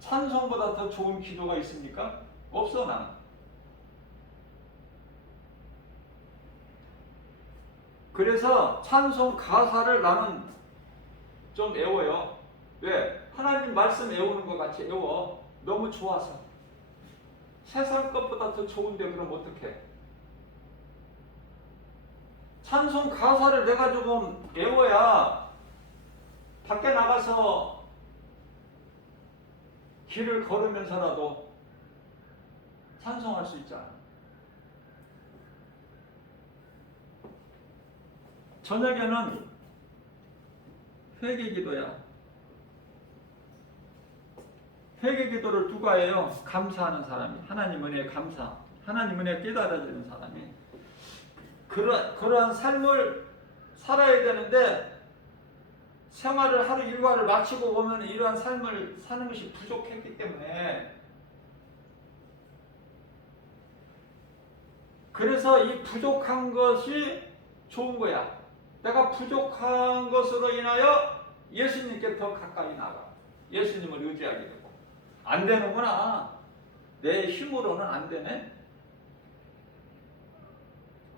찬송보다 더 좋은 기도가 있습니까? 없어, 나는. 그래서 찬송 가사를 나는 좀 외워요. 왜? 하나님 말씀 외우는 것 같이 외워. 너무 좋아서. 세상 것보다 더 좋은데 그럼 어떡해? 찬송 가사를 내가 조금 외워야 밖에 나가서 길을 걸으면서라도 찬송할 수 있잖아. 저녁에는 회개 기도야. 회개 기도를 누가 해요? 감사하는 사람이. 하나님 은혜에 감사. 하나님 은혜에 깨달아지는 사람이. 그러한 삶을 살아야 되는데 생활을 하루 일과를 마치고 보면 이러한 삶을 사는 것이 부족했기 때문에 그래서 이 부족한 것이 좋은 거야. 내가 부족한 것으로 인하여 예수님께 더 가까이 나가. 예수님을 의지하게 되고. 안 되는구나. 내 힘으로는 안 되네.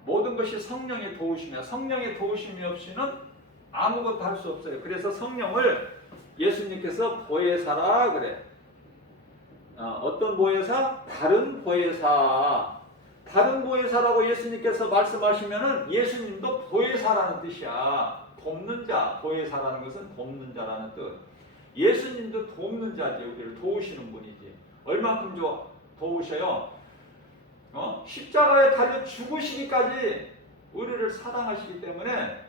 모든 것이 성령의 도우심이야. 성령의 도우심이 없이는 아무것도 할 수 없어요. 그래서 성령을 예수님께서 보혜사라 그래. 어떤 보혜사? 다른 보혜사. 다른 보혜사라고 예수님께서 말씀하시면은 예수님도 보혜사라는 뜻이야. 돕는 자. 보혜사라는 것은 돕는 자라는 뜻. 예수님도 돕는 자지. 우리를 도우시는 분이지. 얼만큼 도우셔요? 십자가에 달려 죽으시기까지 우리를 사랑하시기 때문에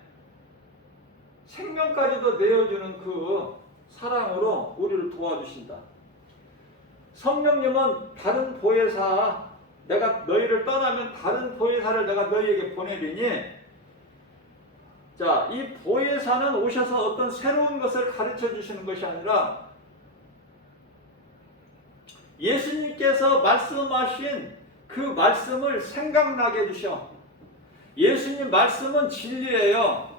생명까지도 내어주는 그 사랑으로 우리를 도와주신다. 성령님은 다른 보혜사, 내가 너희를 떠나면 다른 보혜사를 내가 너희에게 보내리니, 자, 이 보혜사는 오셔서 어떤 새로운 것을 가르쳐 주시는 것이 아니라 예수님께서 말씀하신 그 말씀을 생각나게 해주셔. 예수님 말씀은 진리예요.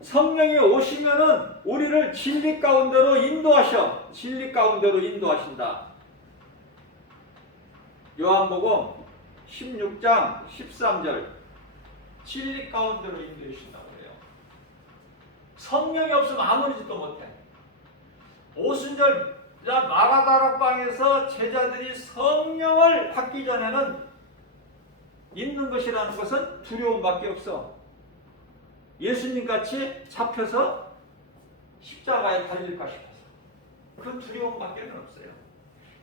성령이 오시면은 우리를 진리 가운데로 인도하셔. 진리 가운데로 인도하신다. 요한복음 16장 13절 진리 가운데로 인도하신다고 해요. 성령이 없으면 아무리 짓도 못해. 오순절 마가다락방에서 제자들이 성령을 받기 전에는 있는 것이라는 것은 두려움밖에 없어. 예수님같이 잡혀서 십자가에 달릴까 싶어서 그 두려움밖에 없어요.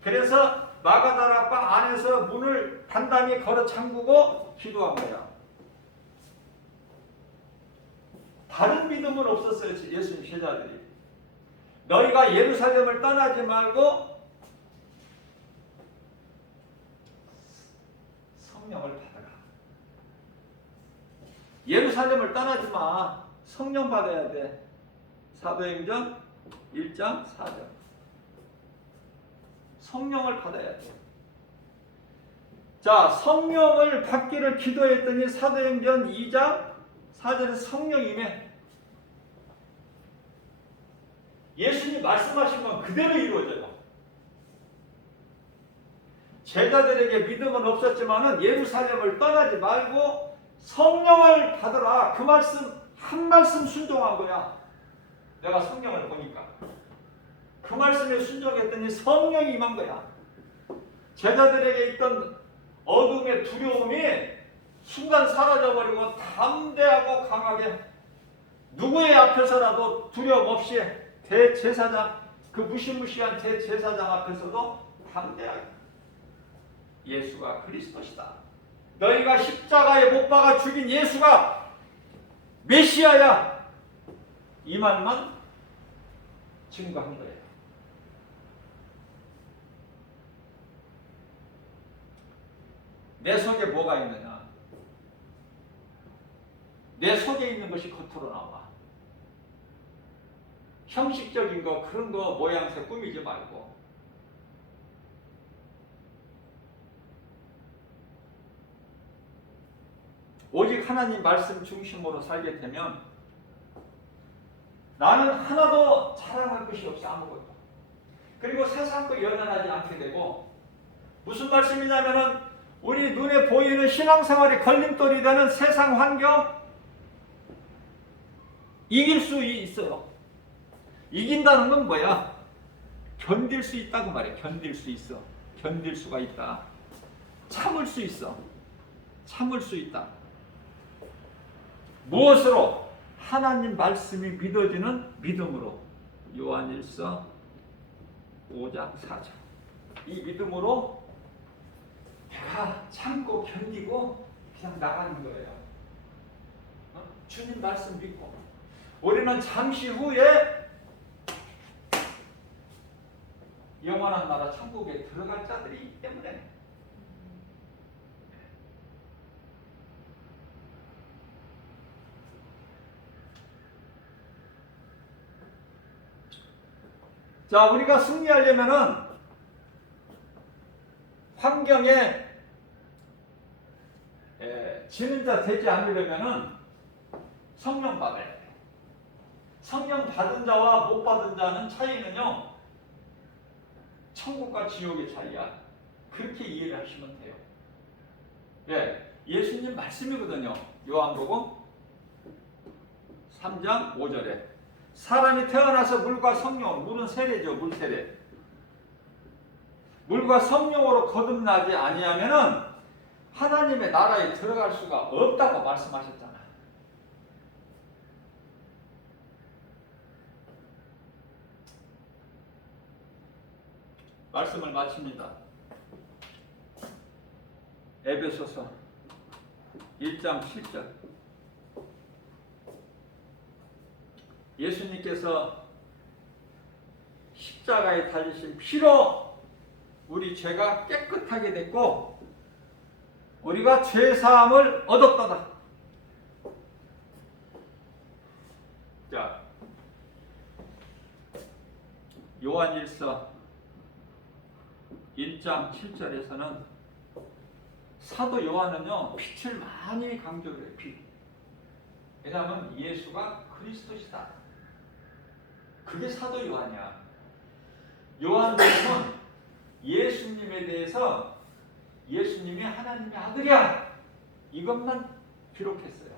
그래서 마가다락방 안에서 문을 단단히 걸어 잠그고 기도한 거야. 다른 믿음은 없었어요. 예수님 제자들이. 너희가 예루살렘을 떠나지 말고 성령을 받아라. 예루살렘을 떠나지 마. 성령 받아야 돼. 사도행전 1장 4절. 성령을 받아야 돼. 자, 성령을 받기를 기도했더니 사도행전 2장 4절에 성령임에 예수님 말씀하신 건 그대로 이루어져요. 제자들에게 믿음은 없었지만은 예루살렘을 떠나지 말고 성령을 받으라. 그 말씀 한 말씀 순종한 거야. 내가 성령을 보니까 그 말씀에 순종했더니 성령이 임한 거야. 제자들에게 있던 어둠의 두려움이 순간 사라져버리고 담대하고 강하게 누구의 앞에서라도 두려움 없이 대제사장, 그 무시무시한 대제사장 앞에서도 담대하게 예수가 그리스도시다. 너희가 십자가에 못 박아 죽인 예수가 메시아야. 이 말만 증거한 거예요. 내 속에 뭐가 있느냐? 내 속에 있는 것이 겉으로 나와. 형식적인 거, 그런 거 모양새 꾸미지 말고. 오직 하나님 말씀 중심으로 살게 되면 나는 하나도 자랑할 것이 없어. 아무것도. 그리고 세상과 연연하지 않게 되고, 무슨 말씀이냐면은 우리 눈에 보이는 신앙생활에 걸림돌이 되는 세상 환경 이길 수 있어요. 이긴다는 건 뭐야? 견딜 수 있다고 말해. 견딜 수 있어. 견딜 수가 있다. 참을 수 있어. 참을 수 있다. 무엇으로? 하나님 말씀이 믿어지는 믿음으로. 요한일서 5장 4절. 이 믿음으로 내가 참고 견디고 그냥 나가는 거예요. 주님 말씀 믿고. 우리는 잠시 후에 영원한 나라 천국에 들어갈 자들이기 때문에 자, 우리가 승리하려면은 환경에 지는 자 되지 않으려면은 성령 받아야 돼. 성령 받은 자와 못 받은 자는 차이는요, 천국과 지옥의 차이야. 그렇게 이해를 하시면 돼요. 예, 예수님 말씀이거든요. 요한복음 3장 5절에 사람이 태어나서 물과 성령, 물은 세례죠. 물 세례. 물과 성령으로 거듭나지 아니하면은 하나님의 나라에 들어갈 수가 없다고 말씀하셨잖아요. 말씀을 마칩니다. 에베소서 1장 7절. 예수님께서 십자가에 달리신 피로 우리 죄가 깨끗하게 됐고 우리가 죄사함을 얻었다다. 자, 요한일서 1장 7절에서는 사도 요한은요, 빛을 많이 강조를 해요. 빛. 왜냐하면 예수가 그리스도시다. 그게 사도 요한이야. 요한복음은 예수님에 대해서 예수님이 하나님의 아들이야, 이것만 기록했어요.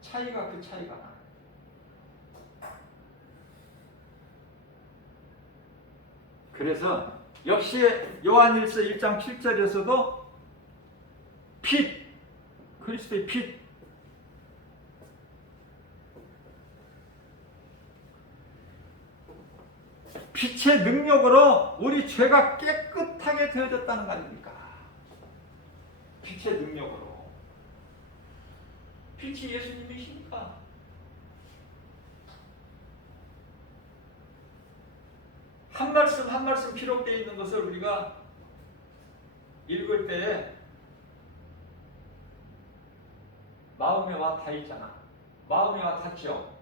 차이가 그 차이가 나. 그래서 역시 요한일서 1장 7절에서도 빛, 그리스도의 빛, 빛의 능력으로 우리 죄가 깨끗하게 되어졌다는 거 아닙니까? 빛의 능력으로. 빛이 예수님이시니까 한 말씀 한 말씀 기록되어 있는 것을 우리가 읽을 때에 마음에 와 닿잖아. 마음에 와 닿죠.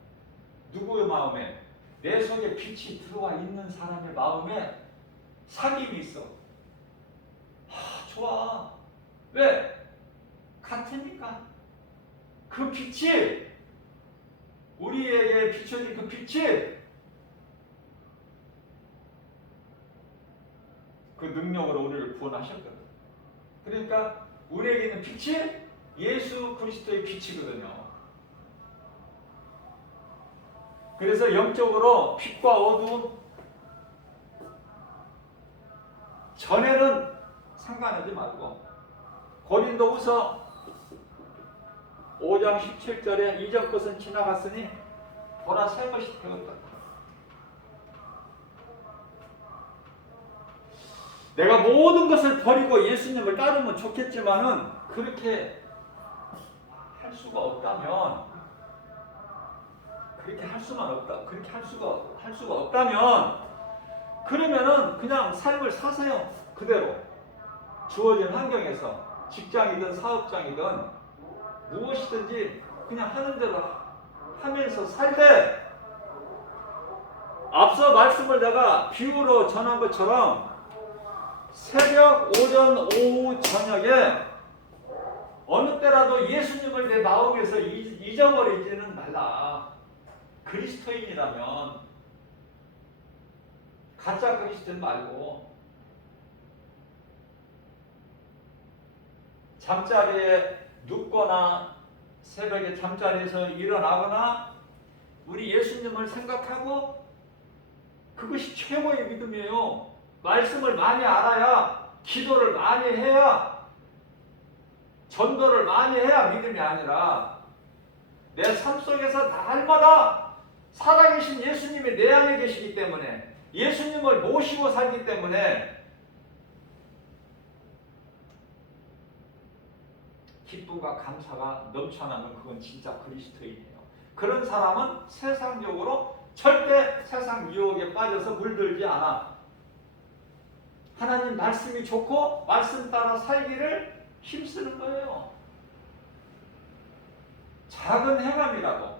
누구의 마음에? 내 속에 빛이 들어와 있는 사람의 마음에 사귐이 있어. 좋아. 왜? 같으니까. 그 빛이, 우리에게 비춰진 그 빛이 그 능력으로 우리를 구원하셨거든. 그러니까 우리에게 있는 빛이 예수 그리스도의 빛이거든요. 그래서 영적으로 빛과 어두움 전에는 상관하지 말고 고린도후서 5장 17절에 이전 것은 지나갔으니 보라 새 것이 되었다. 내가 모든 것을 버리고 예수님을 따르면 좋겠지만은 그렇게 할 수가 없다면, 그렇게 할 수만 없다. 그렇게 할 수가 없다면 그러면은 그냥 삶을 사세요. 그대로 주어진 환경에서 직장이든 사업장이든 무엇이든지 그냥 하는 대로 하면서 살되, 앞서 말씀을 내가 비유로 전한 것처럼 새벽, 오전, 오후, 저녁에 어느 때라도 예수님을 내 마음에서 잊어버리지는 말라. 그리스도인이라면 가짜 그리스도인 말고 잠자리에 눕거나 새벽에 잠자리에서 일어나거나 우리 예수님을 생각하고, 그것이 최고의 믿음이에요. 말씀을 많이 알아야, 기도를 많이 해야, 전도를 많이 해야 믿음이 아니라 내 삶 속에서 날마다 살아계신 예수님이 내 안에 계시기 때문에, 예수님을 모시고 살기 때문에 기쁨과 감사가 넘쳐나는, 그건 진짜 그리스도인이에요. 그런 사람은 세상적으로 절대 세상 유혹에 빠져서 물들지 않아. 하나님 말씀이 좋고 말씀 따라 살기를 힘쓰는 거예요. 작은 행함이라도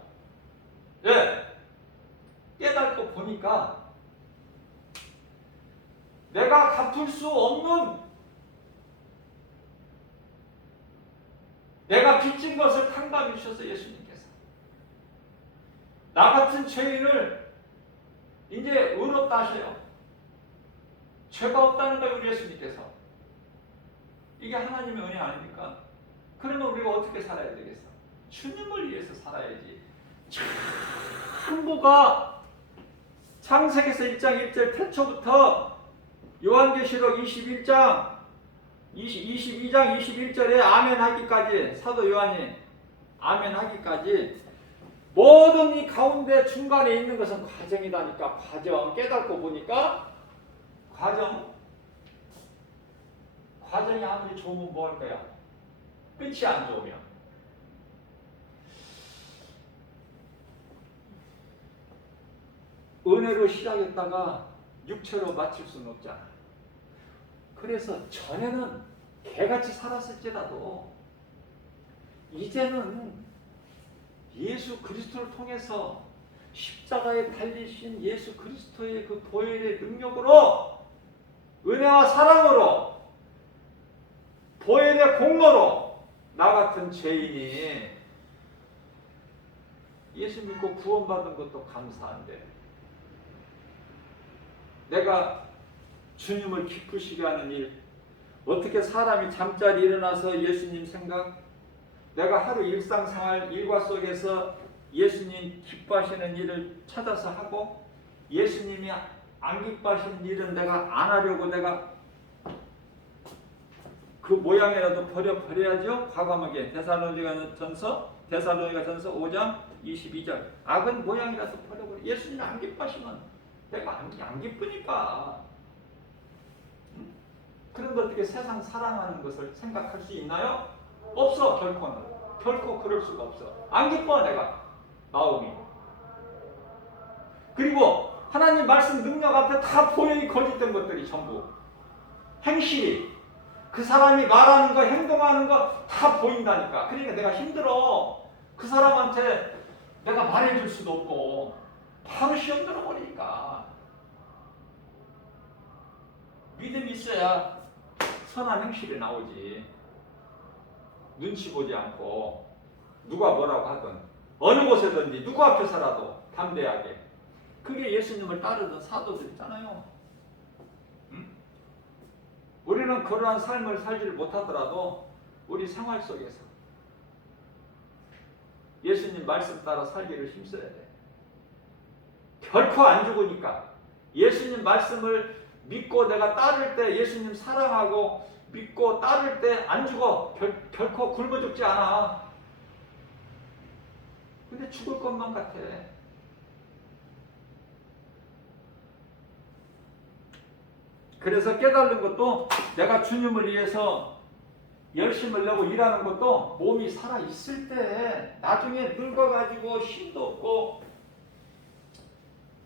깨닫고 보니까 내가 갚을 수 없는, 내가 빚진 것을 탕감해 주셔서 예수님께서 나 같은 죄인을 이제 의롭다 하셔요. 죄가 없다는 거예요, 우리 예수님께서. 이게 하나님의 은혜 아닙니까? 그러면 우리가 어떻게 살아야 되겠어? 주님을 위해서 살아야지. 전부가 창세기서 1장 1절 태초부터 요한계시록 22장 21절에 아멘 하기까지, 사도 요한이 아멘 하기까지 모든 이 가운데 중간에 있는 것은 과정이다니까. 과정. 깨닫고 보니까 과정이 아무리 좋으면 뭐 할 거야? 끝이 안 좋으면. 은혜로 시작했다가 육체로 마칠 수는 없잖아. 그래서 전에는 개같이 살았을지라도 이제는 예수 그리스도를 통해서 십자가에 달리신 예수 그리스도의 그 보혈의 능력으로, 은혜와 사랑으로, 보혈의 공로로 나 같은 죄인이 예수 믿고 구원받은 것도 감사한데, 내가 주님을 기쁘시게 하는 일, 어떻게 사람이 잠자리 일어나서 예수님 생각, 내가 하루 일상생활 일과 속에서 예수님 기뻐하시는 일을 찾아서 하고, 예수님이 안 기뻐하시는 일은 내가 안 하려고 내가 그 모양이라도 버려야죠. 과감하게. 데살로니가전서 5장 22절. 악은 모양이라도 버려버려. 예수님이 안 기뻐하시면 내가 안 기쁘니까. 그런데 어떻게 세상 사랑하는 것을 생각할 수 있나요? 없어. 결코 그럴 수가 없어. 안 기뻐 내가 마음이. 그리고 하나님 말씀 능력 앞에 다 보여 거짓된 것들이 전부. 행실이. 그 사람이 말하는 거, 행동하는 거 다 보인다니까. 그러니까 내가 힘들어. 그 사람한테 내가 말해줄 수도 없고 바로 시험 들어버리니까. 믿음이 있어야 선한 행실이 나오지. 눈치 보지 않고 누가 뭐라고 하든 어느 곳에든지 누구 앞에서라도 담대하게. 그게 예수님을 따르던 사도들이잖아요. 응? 우리는 그러한 삶을 살지를 못하더라도 우리 생활 속에서 예수님 말씀 따라 살기를 힘써야 돼. 결코 안 죽으니까. 예수님 말씀을 믿고 내가 따를 때, 예수님 사랑하고 믿고 따를 때 안 죽어. 결코 굶어 죽지 않아. 근데 죽을 것만 같아. 그래서 깨달은 것도 내가 주님을 위해서 열심을 내고 일하는 것도 몸이 살아있을 때, 나중에 늙어가지고 힘도 없고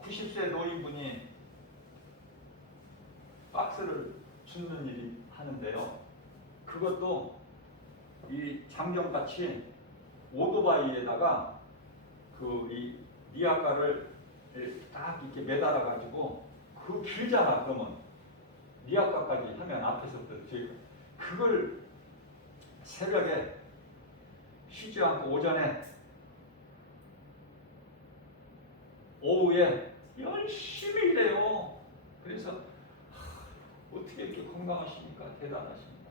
90세 노인분이 박스를 줍는 일이 하는데요. 그것도 이 장경같이 오토바이에다가 이 니아가를 딱 이렇게 매달아 가지고 그 길잖아. 그러면 니아가까지 하면 앞에서부터 그걸 새벽에 쉬지 않고 오전에 오후에 열심히 일해요. 그래서 어떻게 이렇게 건강하십니까? 대단하십니다.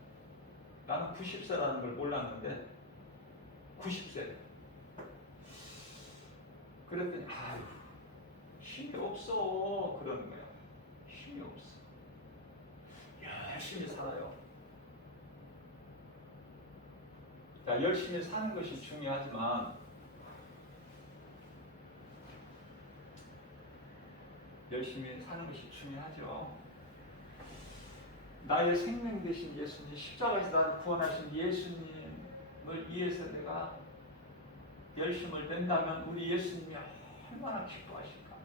나는 90세라는 걸 몰랐는데 90세. 그랬더니 아유 힘이 없어 그러는 거예요. 힘이 없어. 열심히 살아요. 자, 열심히 사는 것이 중요하지만 열심히 사는 것이 중요하죠. 나의 생명 되신 예수님, 십자가에서 나를 구원하신 예수님을 위해서 내가 열심을 낸다면 우리 예수님이 얼마나 기뻐하실까.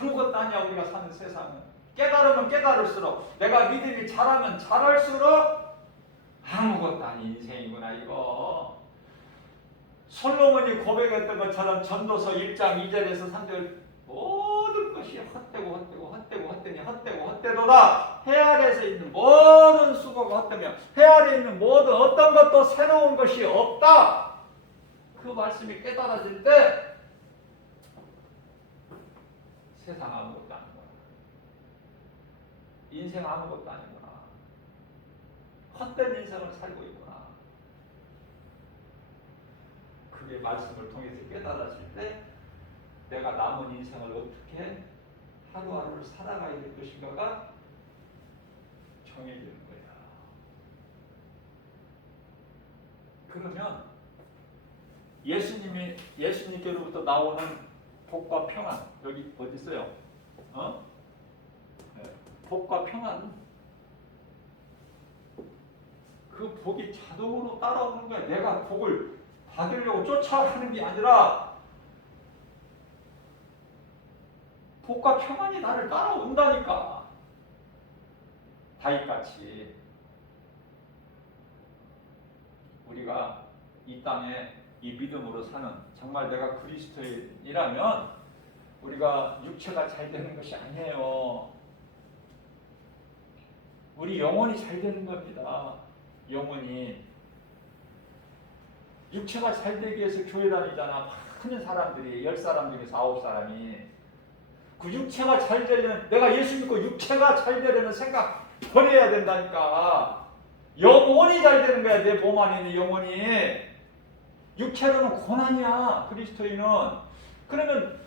아무것도 아니야 우리가 사는 세상은. 깨달으면 깨달을수록, 내가 믿음이 자라면 자랄수록 아무것도 아닌 인생이구나 이거. 솔로몬이 고백했던 것처럼 전도서 1장 2절에서 3절 모든 것이 헛되도다. 해 아래에서 있는 모든 수고가 헛되며 해 아래에 있는 모든 어떤 것도 새로운 것이 없다. 그 말씀이 깨달아질 때 세상 아무것도 아니구나. 인생 아무것도 아니구나. 헛된 인생을 살고 있구나. 그게 말씀을 통해서 깨달아질 때 내가 남은 인생을 어떻게 하루하루를 살아가야 될 것인가가 정해지는 거야. 그러면 예수님께로부터 나오는 복과 평안, 여기 어디 있어요? 네, 복과 평안. 그 복이 자동으로 따라오는 거야. 내가 복을 받으려고 쫓아가는 게 아니라 복과 평안이 나를 따라온다니까. 다윗같이 우리가 이 땅에 이 믿음으로 사는, 정말 내가 그리스도인이라면 우리가 육체가 잘 되는 것이 아니에요. 우리 영혼이 잘 되는 겁니다. 영혼이. 육체가 잘 되기 위해서 교회 다니잖아. 많은 사람들이, 10사람 중에서 9사람이. 그 육체가 잘 되려면, 내가 예수 믿고 육체가 잘 되려는 생각 버려야 된다니까. 영혼이 잘 되는 거야. 내 몸 안에 있는 영혼이. 육체로는 고난이야. 그리스도인은. 그러면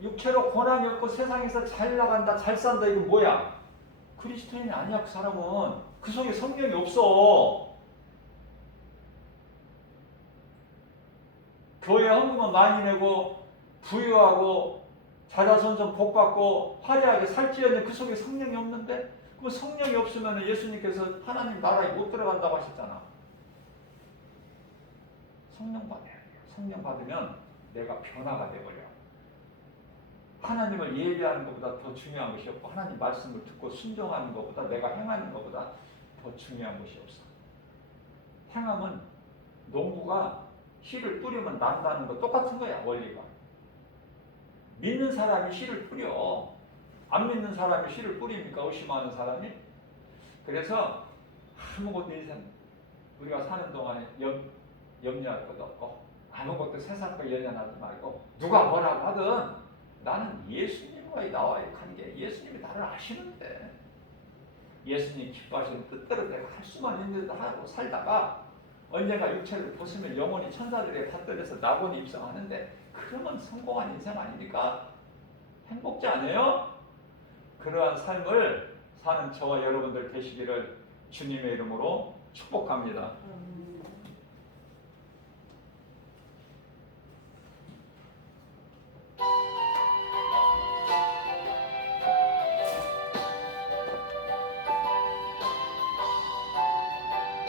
육체로 고난이 없고 세상에서 잘 나간다, 잘 산다, 이거 뭐야? 그리스도인이 아니야. 그 사람은. 그 속에 성령이 없어. 교회 헌금은 많이 내고 부유하고 자자손손 복받고 화려하게 살지언정 그 속에 성령이 없는데, 그 성령이 없으면 예수님께서 하나님 나라에 못 들어간다고 하셨잖아. 성령 받아야 돼요. 성령 받으면 내가 변화가 돼버려. 하나님을 예배하는 것보다 더 중요한 것이 없고 하나님 말씀을 듣고 순종하는 것보다 내가 행하는 것보다 더 중요한 것이 없어. 행함은 농부가 씨를 뿌리면 난다는 거 똑같은 거야. 원리가. 믿는 사람이 씨를 뿌려. 안 믿는 사람이 씨를 뿌립니까? 의심하는 사람이? 그래서 아무것도 인생 우리가 사는 동안에 염려할 것도 없고 아무것도 세상 거 연연하지 말고 누가 뭐라고 하든 나는 예수님과의 나와의 관계, 예수님이 나를 아시는데 예수님 기뻐하시는 뜻대로 내가 할 수만 있는 대로 하고 살다가 언젠가 육체를 벗으면 영원히 천사들의 밭들에서 낙원에 입성하는데 그러면 성공한 인생 아닙니까? 행복지 않아요? 그러한 삶을 사는 저와 여러분들 되시기를 주님의 이름으로 축복합니다.